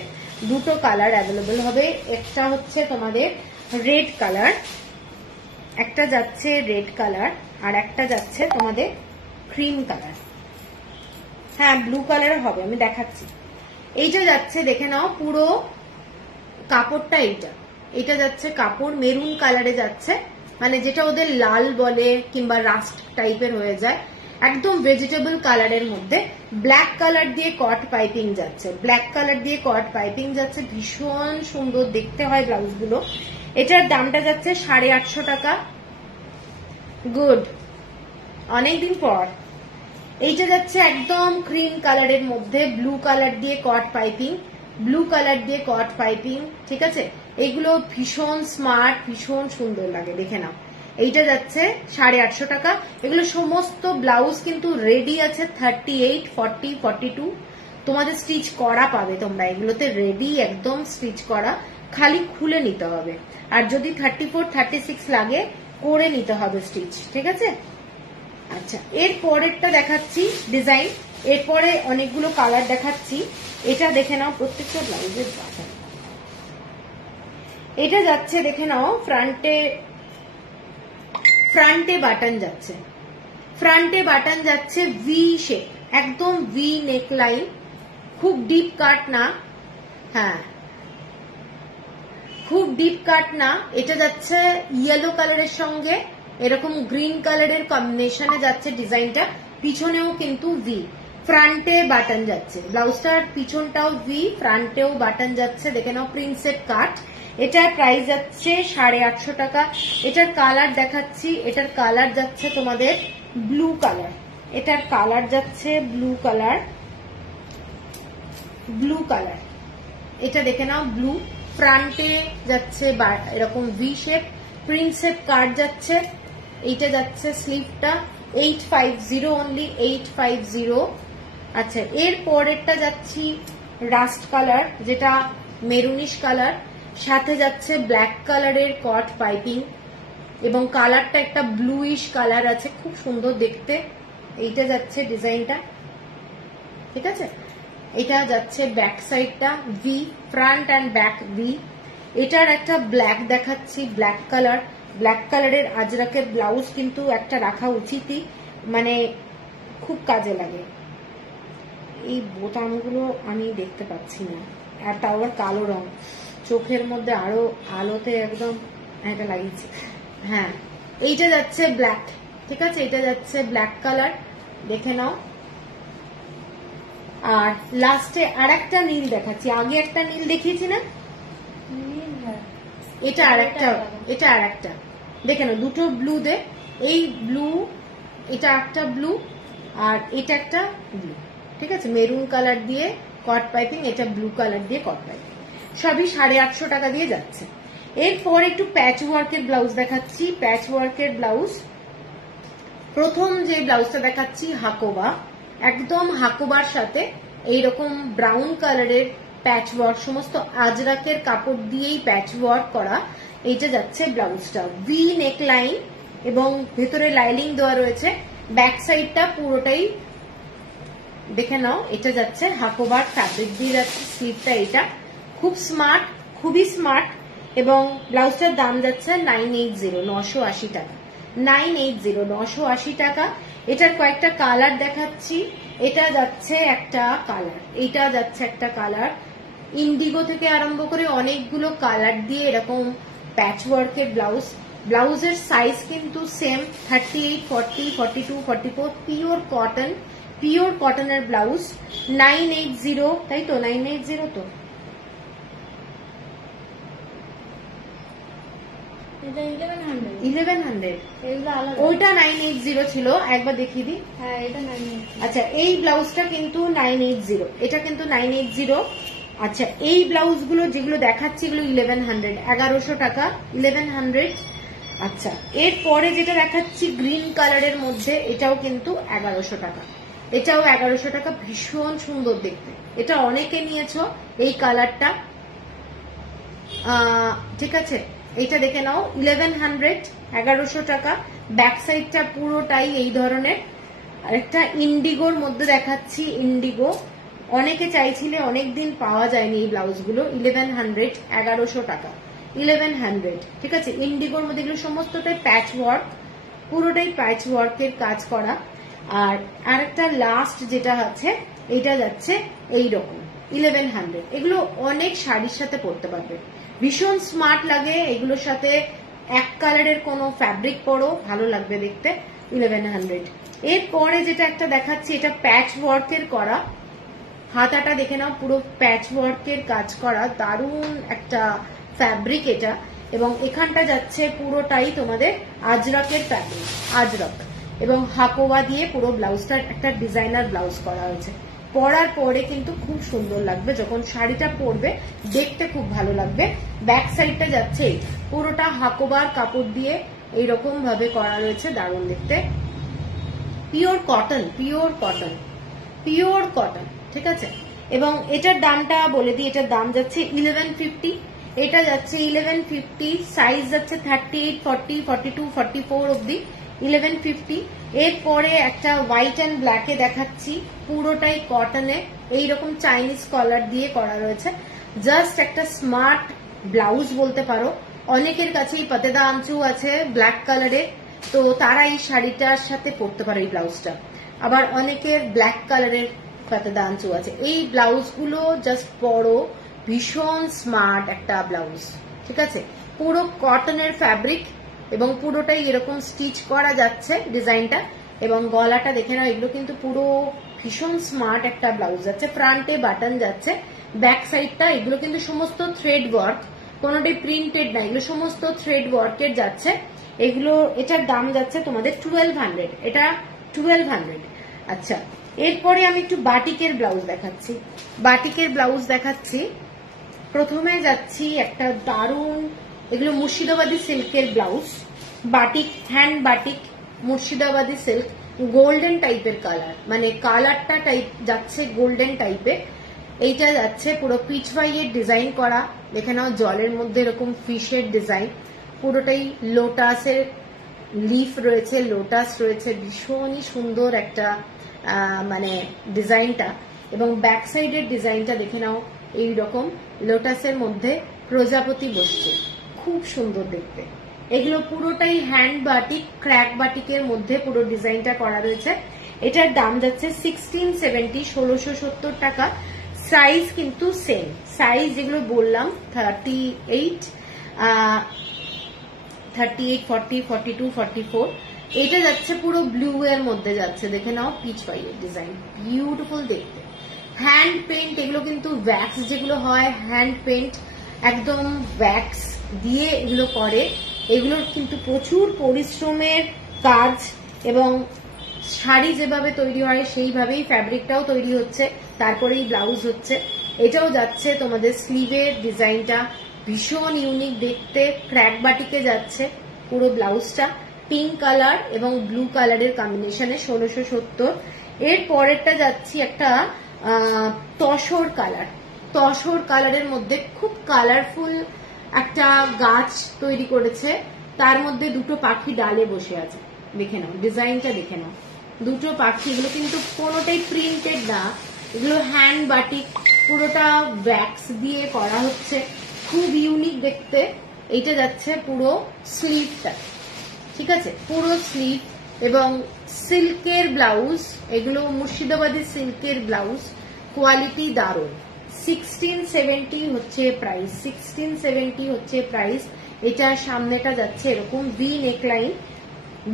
দুটো কালার অ্যাভেলেবেল হবে। একটা হচ্ছে তোমাদের রেড কালার, একটা যাচ্ছে রেড কালার, আর একটা যাচ্ছে তোমাদের ক্রিম কালার। হ্যাঁ, ব্লু কালার হবে, আমি দেখাচ্ছি। এইটা যাচ্ছে, দেখে নাও, পুরো কাপড়টা এইটা, এটা যাচ্ছে কাপড় মেরুন কালারে যাচ্ছে, মানে যেটা ওদের লাল বলে কিংবা রাস্ট টাইপের হয়ে যায়, একদম ভেজিটেবল কালারের মধ্যে ব্ল্যাক কালার দিয়ে কট পাইপিং যাচ্ছে, ব্ল্যাক কালার দিয়ে কট পাইপিং যাচ্ছে, ভীষণ সুন্দর দেখতে হয় ব্লাউজগুলো। এটার দামটা যাচ্ছে 850 টাকা। গুড, অনেকদিন পর। এইটা যাচ্ছে একদম ক্রিম কালারের মধ্যে ব্লু কালার দিয়ে কট পাইপিং, ব্লু কালার দিয়ে কট পাইপিং, ঠিক আছে। এইগুলো ভীষণ স্মার্ট, ভীষণ সুন্দর লাগে, দেখে নাও। এইটা যাচ্ছে 850 টাকা। এগুলো সমস্ত ব্লাউজ কিন্তু রেডি আছে 38, 40, 42, তোমাদের স্টিচ করা পাবে তোমরা, এগুলোতে রেডি একদম স্টিচ করা, খালি খুলে নিতে হবে। আর যদি 34, 36 লাগে করে নিতে হবে স্টিচ, ঠিক আছে। আচ্ছা, এর পরেরটা দেখাচ্ছি ডিজাইন, এরপরে অনেকগুলো কালার দেখাচ্ছি। এটা দেখে নাও, প্রত্যেকটা ব্লাউজের বাটন। এটা যাচ্ছে দেখে নাও, ফ্রন্টে বাটন যাচ্ছে, ফ্রন্টে বাটন যাচ্ছে ভি শেপ, একদম ভি নেক লাইন, খুব ডিপ কাট না, হ্যাঁ খুব ডিপ কাট না। এটা যাচ্ছে ইয়েলো কালারের সঙ্গে এরকম গ্রিন কালারের কম্বিনেশনে যাচ্ছে ডিজাইনটা, পিছনেও কিন্তু ভি, ফ্রন্টে বাটন যাচ্ছে, ব্লাউজটার পিছনটাও ভি, ফ্রন্টেও বাটন যাচ্ছে, দেখে নাও প্রিন্সেপ কাট। এটার প্রাইস যাচ্ছে 850 টাকা। এটার কালার দেখাচ্ছি, এটার কালার যাচ্ছে তোমাদের ব্লু কালার, এটার কালার যাচ্ছে ব্লু কালার, ব্লু কালার, এটা দেখে নাও ব্লু, ফ্রন্টে যাচ্ছে এরকম ভি শেপ, প্রিন্সেপ কাট যাচ্ছে। এইটা যাচ্ছে স্লিভটা 850 অনলি, 850। আচ্ছা, এর পরেরটা যাচ্ছি রাস্ট কালার, যেটা মেরুনিশ কালার, সাথে যাচ্ছে ব্ল্যাক কালারের কট পাইপিং, এবং কালারটা একটা ব্লুইশ কালার আছে, খুব সুন্দর দেখতে। এইটা যাচ্ছে ডিজাইনটা, ঠিক আছে। এটা যাচ্ছে ব্যাক সাইডটা V, front and back V. এটার একটা ব্ল্যাক দেখাচ্ছি, ব্ল্যাক কালার, ব্ল্যাক কালারের আজরাকের ব্লাউজ কিন্তু একটা রাখা উচিতই, মানে খুব কাজে লাগে। এই বোতামগুলো আমি দেখতে পাচ্ছি না, আর তাও আবার কালো রং, চোখের মধ্যে আরো আলোতে একদম এটা লাগিয়েছে। হ্যাঁ, এইটা যাচ্ছে ব্ল্যাক, ঠিক আছে, এটা যাচ্ছে ব্ল্যাক কালার, দেখে নাও। আর লাস্টে আর একটা নীল দেখাচ্ছি, আগে একটা নীল দেখিয়েছি না, এটা আর একটা, এটা আর একটা দেখে নাও, দুটো ব্লু দে, এই ব্লু, এটা একটা ব্লু, আর এটা একটা ব্লু, ঠিক আছে, মেরুন কালার দিয়ে কট পাইপিং, এটা ব্লু কালার দিয়ে কট পাইপিং, সবই 850 টাকা দিয়ে যাচ্ছে। এরপর একটু প্যাচ ওয়ার্কের ব্লাউজ দেখাচ্ছি, প্যাচ ওয়ার্কের ব্লাউজ। প্রথম যে ব্লাউজটা দেখাচ্ছি হাকোবা, একদম হাকোবার সাথে এইরকম ব্রাউন কালারের প্যাচ ওয়ার্ক, সমস্ত আজরাকের কাপড় দিয়েই প্যাচ ওয়ার্ক করা। এইটা যাচ্ছে ব্লাউজটা ভি নেক লাইন এবং ভেতরে লাইনিং দেওয়া রয়েছে, ব্যাক সাইডটা পুরোটাই দেখে নাও। এটা যাচ্ছে হাকোবার ফ্যাব্রিক দিয়ে যাচ্ছে, স্লিভটা এটা খুব স্মার্ট, খুবই স্মার্ট, এবং ব্লাউজটার দাম যাচ্ছে 980, 980 টাকা, 980, 980 টাকা। এটার কয়েকটা কালার দেখাচ্ছি। এটা যাচ্ছে একটা কালার, এটা যাচ্ছে একটা কালার, ইন্ডিগো থেকে আরম্ভ করে অনেকগুলো কালার দিয়ে এরকম প্যাচ ওয়ার্কের ব্লাউজ। ব্লাউজের সাইজ কিন্তু সেম, 38, 40, 42, 44, পিওর কটন, পিওর কটনের ব্লাউজ, 980, তাই তো 980, তো এটা 1100, ওইটা 980 ছিল, একবার দেখিয়ে দিই। হ্যাঁ, এটা 980। আচ্ছা, এই ব্লাউজটা কিন্তু 980, এটা কিন্তু 980। আচ্ছা, এই ব্লাউজ গুলো যেগুলো দেখাচ্ছি এগুলো 1100, 1100 টাকা, 1100। আচ্ছা, এরপরে যেটা দেখাচ্ছি গ্রিন কালারের মধ্যে, এটাও কিন্তু 1100 টাকা, এটাও 1100 টাকা, ভীষণ সুন্দর দেখতে। এটা অনেকে নিয়েছো এই কালারটা, ঠিক আছে। এটা দেখে নাও 1100, 1100 টাকা। ব্যাক সাইডটা পুরোটাই এই ধরনের। আরেকটা ইন্ডিগোর মধ্যে দেখাচ্ছি, ইন্ডিগো অনেকে চাইছিলে, অনেকদিন পাওয়া যায়নি এই ব্লাউজগুলো, 1100, 1100 টাকা, 1100, ঠিক আছে। ইন্ডিগোর মধ্যে এগুলো সমস্তটাই প্যাচ ওয়ার্ক, পুরোটাই প্যাচ ওয়ার্কের কাজ করা। আর আরেকটা লাস্ট যেটা আছে, এটা যাচ্ছে এইরকম 1100। এগুলো অনেক শাড়ির সাথে পরতে পারবে, ভীষণ স্মার্ট লাগে এগুলোর সাথে। এক কালারের কোনো ফ্যাব্রিক পরো, ভালো লাগবে দেখতে, 1100। এরপরে যেটা একটা দেখাচ্ছি, এটা প্যাচ ওয়ার্কের করা, হাতাটা দেখে নাও পুরো প্যাচ ওয়ার্কের কাজ করা, দারুণ একটা ফ্যাব্রিক এটা। এবং এখানটা যাচ্ছে পুরোটাই তোমাদের আজরাকের ফ্যাব্রিক, আজরাক, এবং হাকোয়া দিয়ে পুরো ব্লাউজটা একটা ডিজাইনার ব্লাউজ করা হয়েছে, পরার পরে কিন্তু খুব সুন্দর লাগবে, যখন শাড়িটা পরবে দেখতে খুব ভালো লাগবে। ব্যাক সাইডটা যাচ্ছে পুরোটা হাকোবার কাপড় দিয়ে এইরকম ভাবে করা রয়েছে, দারুণ দেখতে। Pure cotton, pure cotton, pure cotton, ঠিক আছে। এবং এটার দামটা বলে দিই, এটার দাম যাচ্ছে 1150, এটা যাচ্ছে 1150, সাইজ যাচ্ছে 38, 40, 42, 44 অব্দি 1150। এরপরে একটা হোয়াইট অ্যান্ড ব্ল্যাকে দেখাচ্ছি, পুরোটাই কটনে, এইরকম চাইনিজ কলার দিয়ে করা রয়েছে। জাস্ট একটা স্মার্ট ব্লাউজ বলতে পারো। অনেকের কাছেই পাতেদা আঁচু আছে ব্ল্যাক কালারে, তো তারা এই শাড়িটার সাথে পরতে পারে এই ব্লাউজটা। আবার অনেকের ব্ল্যাক কালারের পাতেদা আঁচু আছে। এই ব্লাউজগুলো জাস্ট পরো, ভীষণ স্মার্ট একটা ব্লাউজ, ঠিক আছে। পুরো কটনের ফ্যাব্রিক এবং পুরোটাই এরকম স্টিচ করা যাচ্ছে ডিজাইনটা। এবং গলাটা দেখে নাও, এগুলো কিন্তু পুরো ভীষণ স্মার্ট একটা ব্লাউজ যাচ্ছে। ফ্রন্টে বাটন যাচ্ছে, ব্যাক সাইডটা এগুলো কিন্তু সমস্ত থ্রেড ওয়ার্ক, কোনোটাই প্রিন্টেড না, এগুলো সমস্ত থ্রেড ওয়ার্কের যাচ্ছে। এগুলো, এটার দাম যাচ্ছে তোমাদের 1200, এটা 1200। আচ্ছা, এরপরে আমি একটু বাটিকের ব্লাউজ দেখাচ্ছি। বাটিকের ব্লাউজ দেখাচ্ছি, প্রথমে যাচ্ছি একটা দারুণ, এগুলো মুর্শিদাবাদী সিল্কের blouse, batik, hand batik, Murshidabadi silk, golden টাইপের কালার, মানে কালারটা টাইপ যাচ্ছে গোল্ডেন টাইপের। এইটা যাচ্ছে পুরো পিচওয়াইয়ের ডিজাইন করা, দেখে নাও জলের মধ্যে এরকম ফিশের ডিজাইন, পুরোটাই লোটাসের লিফ রয়েছে, লোটাস রয়েছে, ভীষণই সুন্দর একটা মানে ডিজাইনটা। এবং ব্যাক সাইডের ডিজাইনটা দেখে নাও, এইরকম লোটাসের মধ্যে প্রজাপতি বসছে, খুব সুন্দর দেখতে। এগুলো পুরোটাই হ্যান্ড বাটিক, ক্র্যাক বাটিকের মধ্যে পুরো ডিজাইনটা করা রয়েছে। এটার দাম যাচ্ছে 1670, 1670 টাকা। সাইজ কিন্তু সেম সাইজ, যেগুলো বললাম 38, 40, 42, 44। এটা যাচ্ছে পুরো ব্লু এর মধ্যে যাচ্ছে, দেখে নাও পিচ পাইয়ের ডিজাইন, বিউটিফুল দেখতে। হ্যান্ড পেন্ট, এগুলো কিন্তু ওয়্যাক্স যেগুলো হয়, হ্যান্ড পেন্ট একদম ওয়্যাক্স দিয়ে এগুলো করে। এগুলোর কিন্তু প্রচুর পরিশ্রমের কাজ, এবং শাড়ি যেভাবে তৈরি হয় সেইভাবেই ফ্যাব্রিকটাও তৈরি হচ্ছে, তারপরেই ব্লাউজ হচ্ছে। এটাও যাচ্ছে তোমাদের স্লিভের ডিজাইনটা ভীষণ ইউনিক দেখতে, ক্র্যাক বাটিকে যাচ্ছে পুরো ব্লাউজটা, পিঙ্ক কালার এবং ব্লু কালারের কম্বিনেশনে 1670। এর পরেরটা যাচ্ছি একটা তসর কালার, তসর কালারের মধ্যে খুব কালারফুল একটা গাছ তৈরি করেছে, তার মধ্যে দুটো পাখি ডালে বসে আছে, দেখে নাও ডিজাইনটা, দেখে নাও দুটো পাখি। এগুলো কিন্তু কোনোটাই প্রিন্টেড না, এগুলো হ্যান্ড বাটিক, পুরোটা ওয়্যাক্স দিয়ে করা হচ্ছে, খুব ইউনিক দেখতে। এইটা যাচ্ছে পুরো স্লিভটা, ঠিক আছে, পুরো স্লিভ এবং সিল্কের ব্লাউজ, এগুলো মুর্শিদাবাদী সিল্কের ব্লাউজ, কোয়ালিটি দারুণ। 1670 হচ্ছে প্রাইস, 1670 হচ্ছে প্রাইস। এটা সামনেটা যাচ্ছে এরকম ভি নেকলাইন,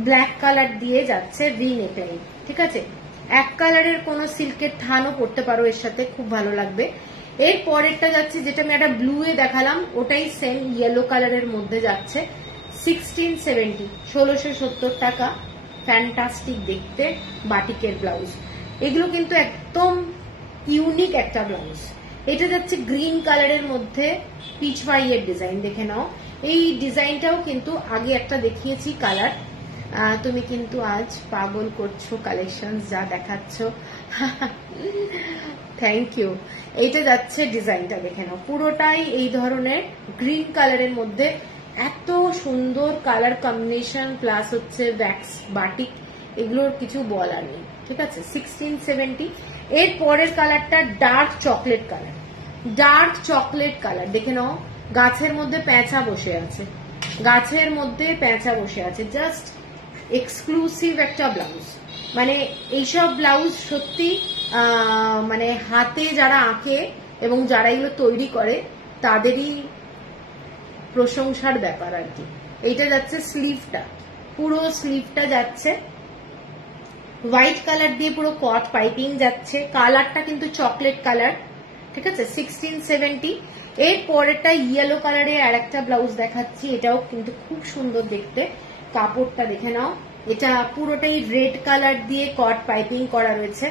ব্ল্যাক কালার দিয়ে যাচ্ছে ভি নেকলাইন, ঠিক আছে। এক কালারের কোন সিল্কের থানও পড়তে পারো এর সাথে, খুব ভালো লাগবে। এর পরেরটা যাচ্ছে, যেটা আমি একটা ব্লু এ দেখালাম, ওটাই সেম ইয়েলো কালারের মধ্যে যাচ্ছে, 1670, 1670 টাকা। ফ্যান্টাস্টিক দেখতে বাটিকের ব্লাউজ, এগুলো কিন্তু একদম ইউনিক একটা ব্লাউজ। এটা যাচ্ছে গ্রিন কালারের মধ্যে পিচওয়াইয়ের ডিজাইন, দেখে নাও। এই ডিজাইনটাও কিন্তু আগে একটা দেখিয়েছি কালার, তুমি কিন্তু আজ পাগল করছো, কালেকশন যা দেখাচ্ছ, থ্যাংক ইউ। এইটা যাচ্ছে ডিজাইনটা, দেখে নাও পুরোটাই এই ধরনের গ্রিন কালারের মধ্যে, এত সুন্দর কালার কম্বিনেশন, প্লাস হচ্ছে ওয়্যাক্স বাটিক, এগুলোর কিছু বলার নেই, ঠিক আছে। 1670। এর পরের কালারটা dark chocolate colour, dark chocolate colour, দেখে নাও গাছের মধ্যে পেঁচা বসে আছে, গাছের মধ্যে পেঁচা বসে আছে, জাস্ট এক্সক্লুসিভ একটা ব্লাউজ। মানে এইসব ব্লাউজ সত্যি মানে হাতে যারা আঁকে এবং যারা এগুলো তৈরি করে তাদেরই প্রশংসার ব্যাপার আর কি। এইটা যাচ্ছে স্লিভটা, পুরো স্লিভটা যাচ্ছে হোয়াইট কালার দিয়ে পুরো কট পাইপিং যাচ্ছে, কালারটা কিন্তু চকলেট কালার, ঠিক আছে। 1670। এর পরেরটা ইয়েলো কালারে আর একটা ব্লাউজ দেখাচ্ছি, এটাও কিন্তু খুব সুন্দর দেখতে, কাপড়টা দেখে নাও। এটা পুরোটাই রেড কালার দিয়ে কট পাইপিং করা রয়েছে,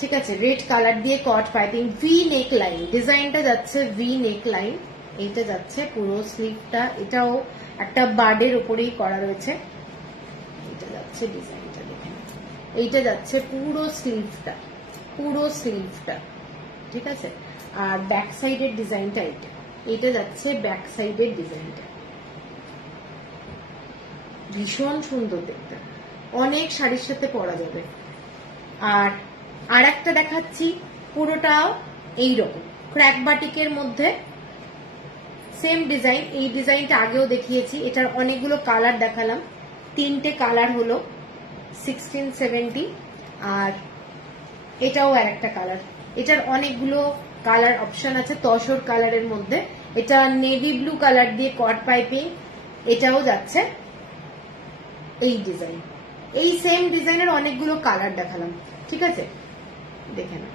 ঠিক আছে, রেড কালার দিয়ে কট পাইপিং, ভি নেক লাইন, ডিজাইনটা যাচ্ছে ভি নেক লাইন, এইটা যাচ্ছে পুরো স্লিভটা, এটাও একটা বার্ডের উপরেই করা রয়েছে, এটা যাচ্ছে ডিজাইনটা দেখেন, এইটা যাচ্ছে পুরো স্লিভটা, ঠিক আছে। আর ব্যাক সাইডের ডিজাইনটা এইটা যাচ্ছে ব্যাক সাইডের ডিজাইনটা, ভীষণ সুন্দর দেখতে, অনেক শাড়ির সাথে পরা যাবে। আর একটা দেখাচ্ছি পুরোটাও এইরকম ক্র্যাক বাটিকের মধ্যে, সেম ডিজাইন, এই ডিজাইনটা আগেও দেখিয়েছি, এটার অনেকগুলো কালার দেখালাম, 3টে কালার হলো 1670, আর এটাও আর একটা কালার, এটার অনেকগুলো কালার অপশন আছে তসর কালারের মধ্যে, এটা নেভি ব্লু কালার দিয়ে কট পাইপিং, এটাও যাচ্ছে এই ডিজাইন, এই সেম ডিজাইনের অনেকগুলো কালার দেখালাম, ঠিক আছে। দেখে না,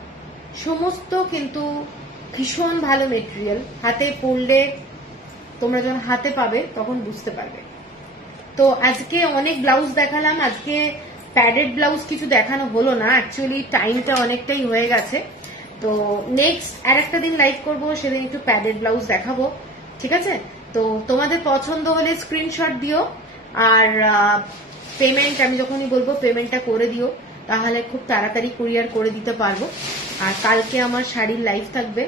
সমস্ত কিন্তু ভীষণ ভালো মেটেরিয়াল, হাতে পরলে তোমরা যখন হাতে পাবে তখন বুঝতে পারবে। তো আজকে অনেক ব্লাউজ দেখালাম, আজকে প্যাডেড ব্লাউজ কিছু দেখানো হলো না, অ্যাকচুয়ালি টাইমটা অনেকটাই হয়ে গেছে। তো নেক্সট আর একটা দিন লাইভ করবো, সেদিন একটু প্যাডেড ব্লাউজ দেখাবো, ঠিক আছে। তো তোমাদের পছন্দ হলে স্ক্রিনশট দিও, আর পেমেন্ট আমি যখনই বলবো পেমেন্টটা করে দিও, তাহলে খুব তাড়াতাড়ি কুরিয়ার করে দিতে পারবো। আর কালকে আমার শাড়ির লাইভ থাকবে,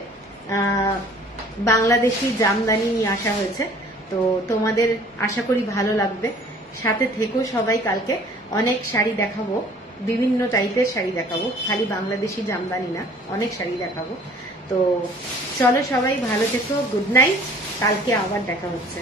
বাংলাদেশি জামদানি নিয়ে আসা হয়েছে, তো তোমাদের আশা করি ভালো লাগবে, সাথে থেকো সবাই, কালকে অনেক শাড়ি দেখাবো, বিভিন্ন টাইপের শাড়ি দেখাবো, খালি বাংলাদেশি জামদানি না, অনেক শাড়ি দেখাবো। তো চলো সবাই ভালো থেকো, গুড নাইট, কালকে আবার দেখা হচ্ছে।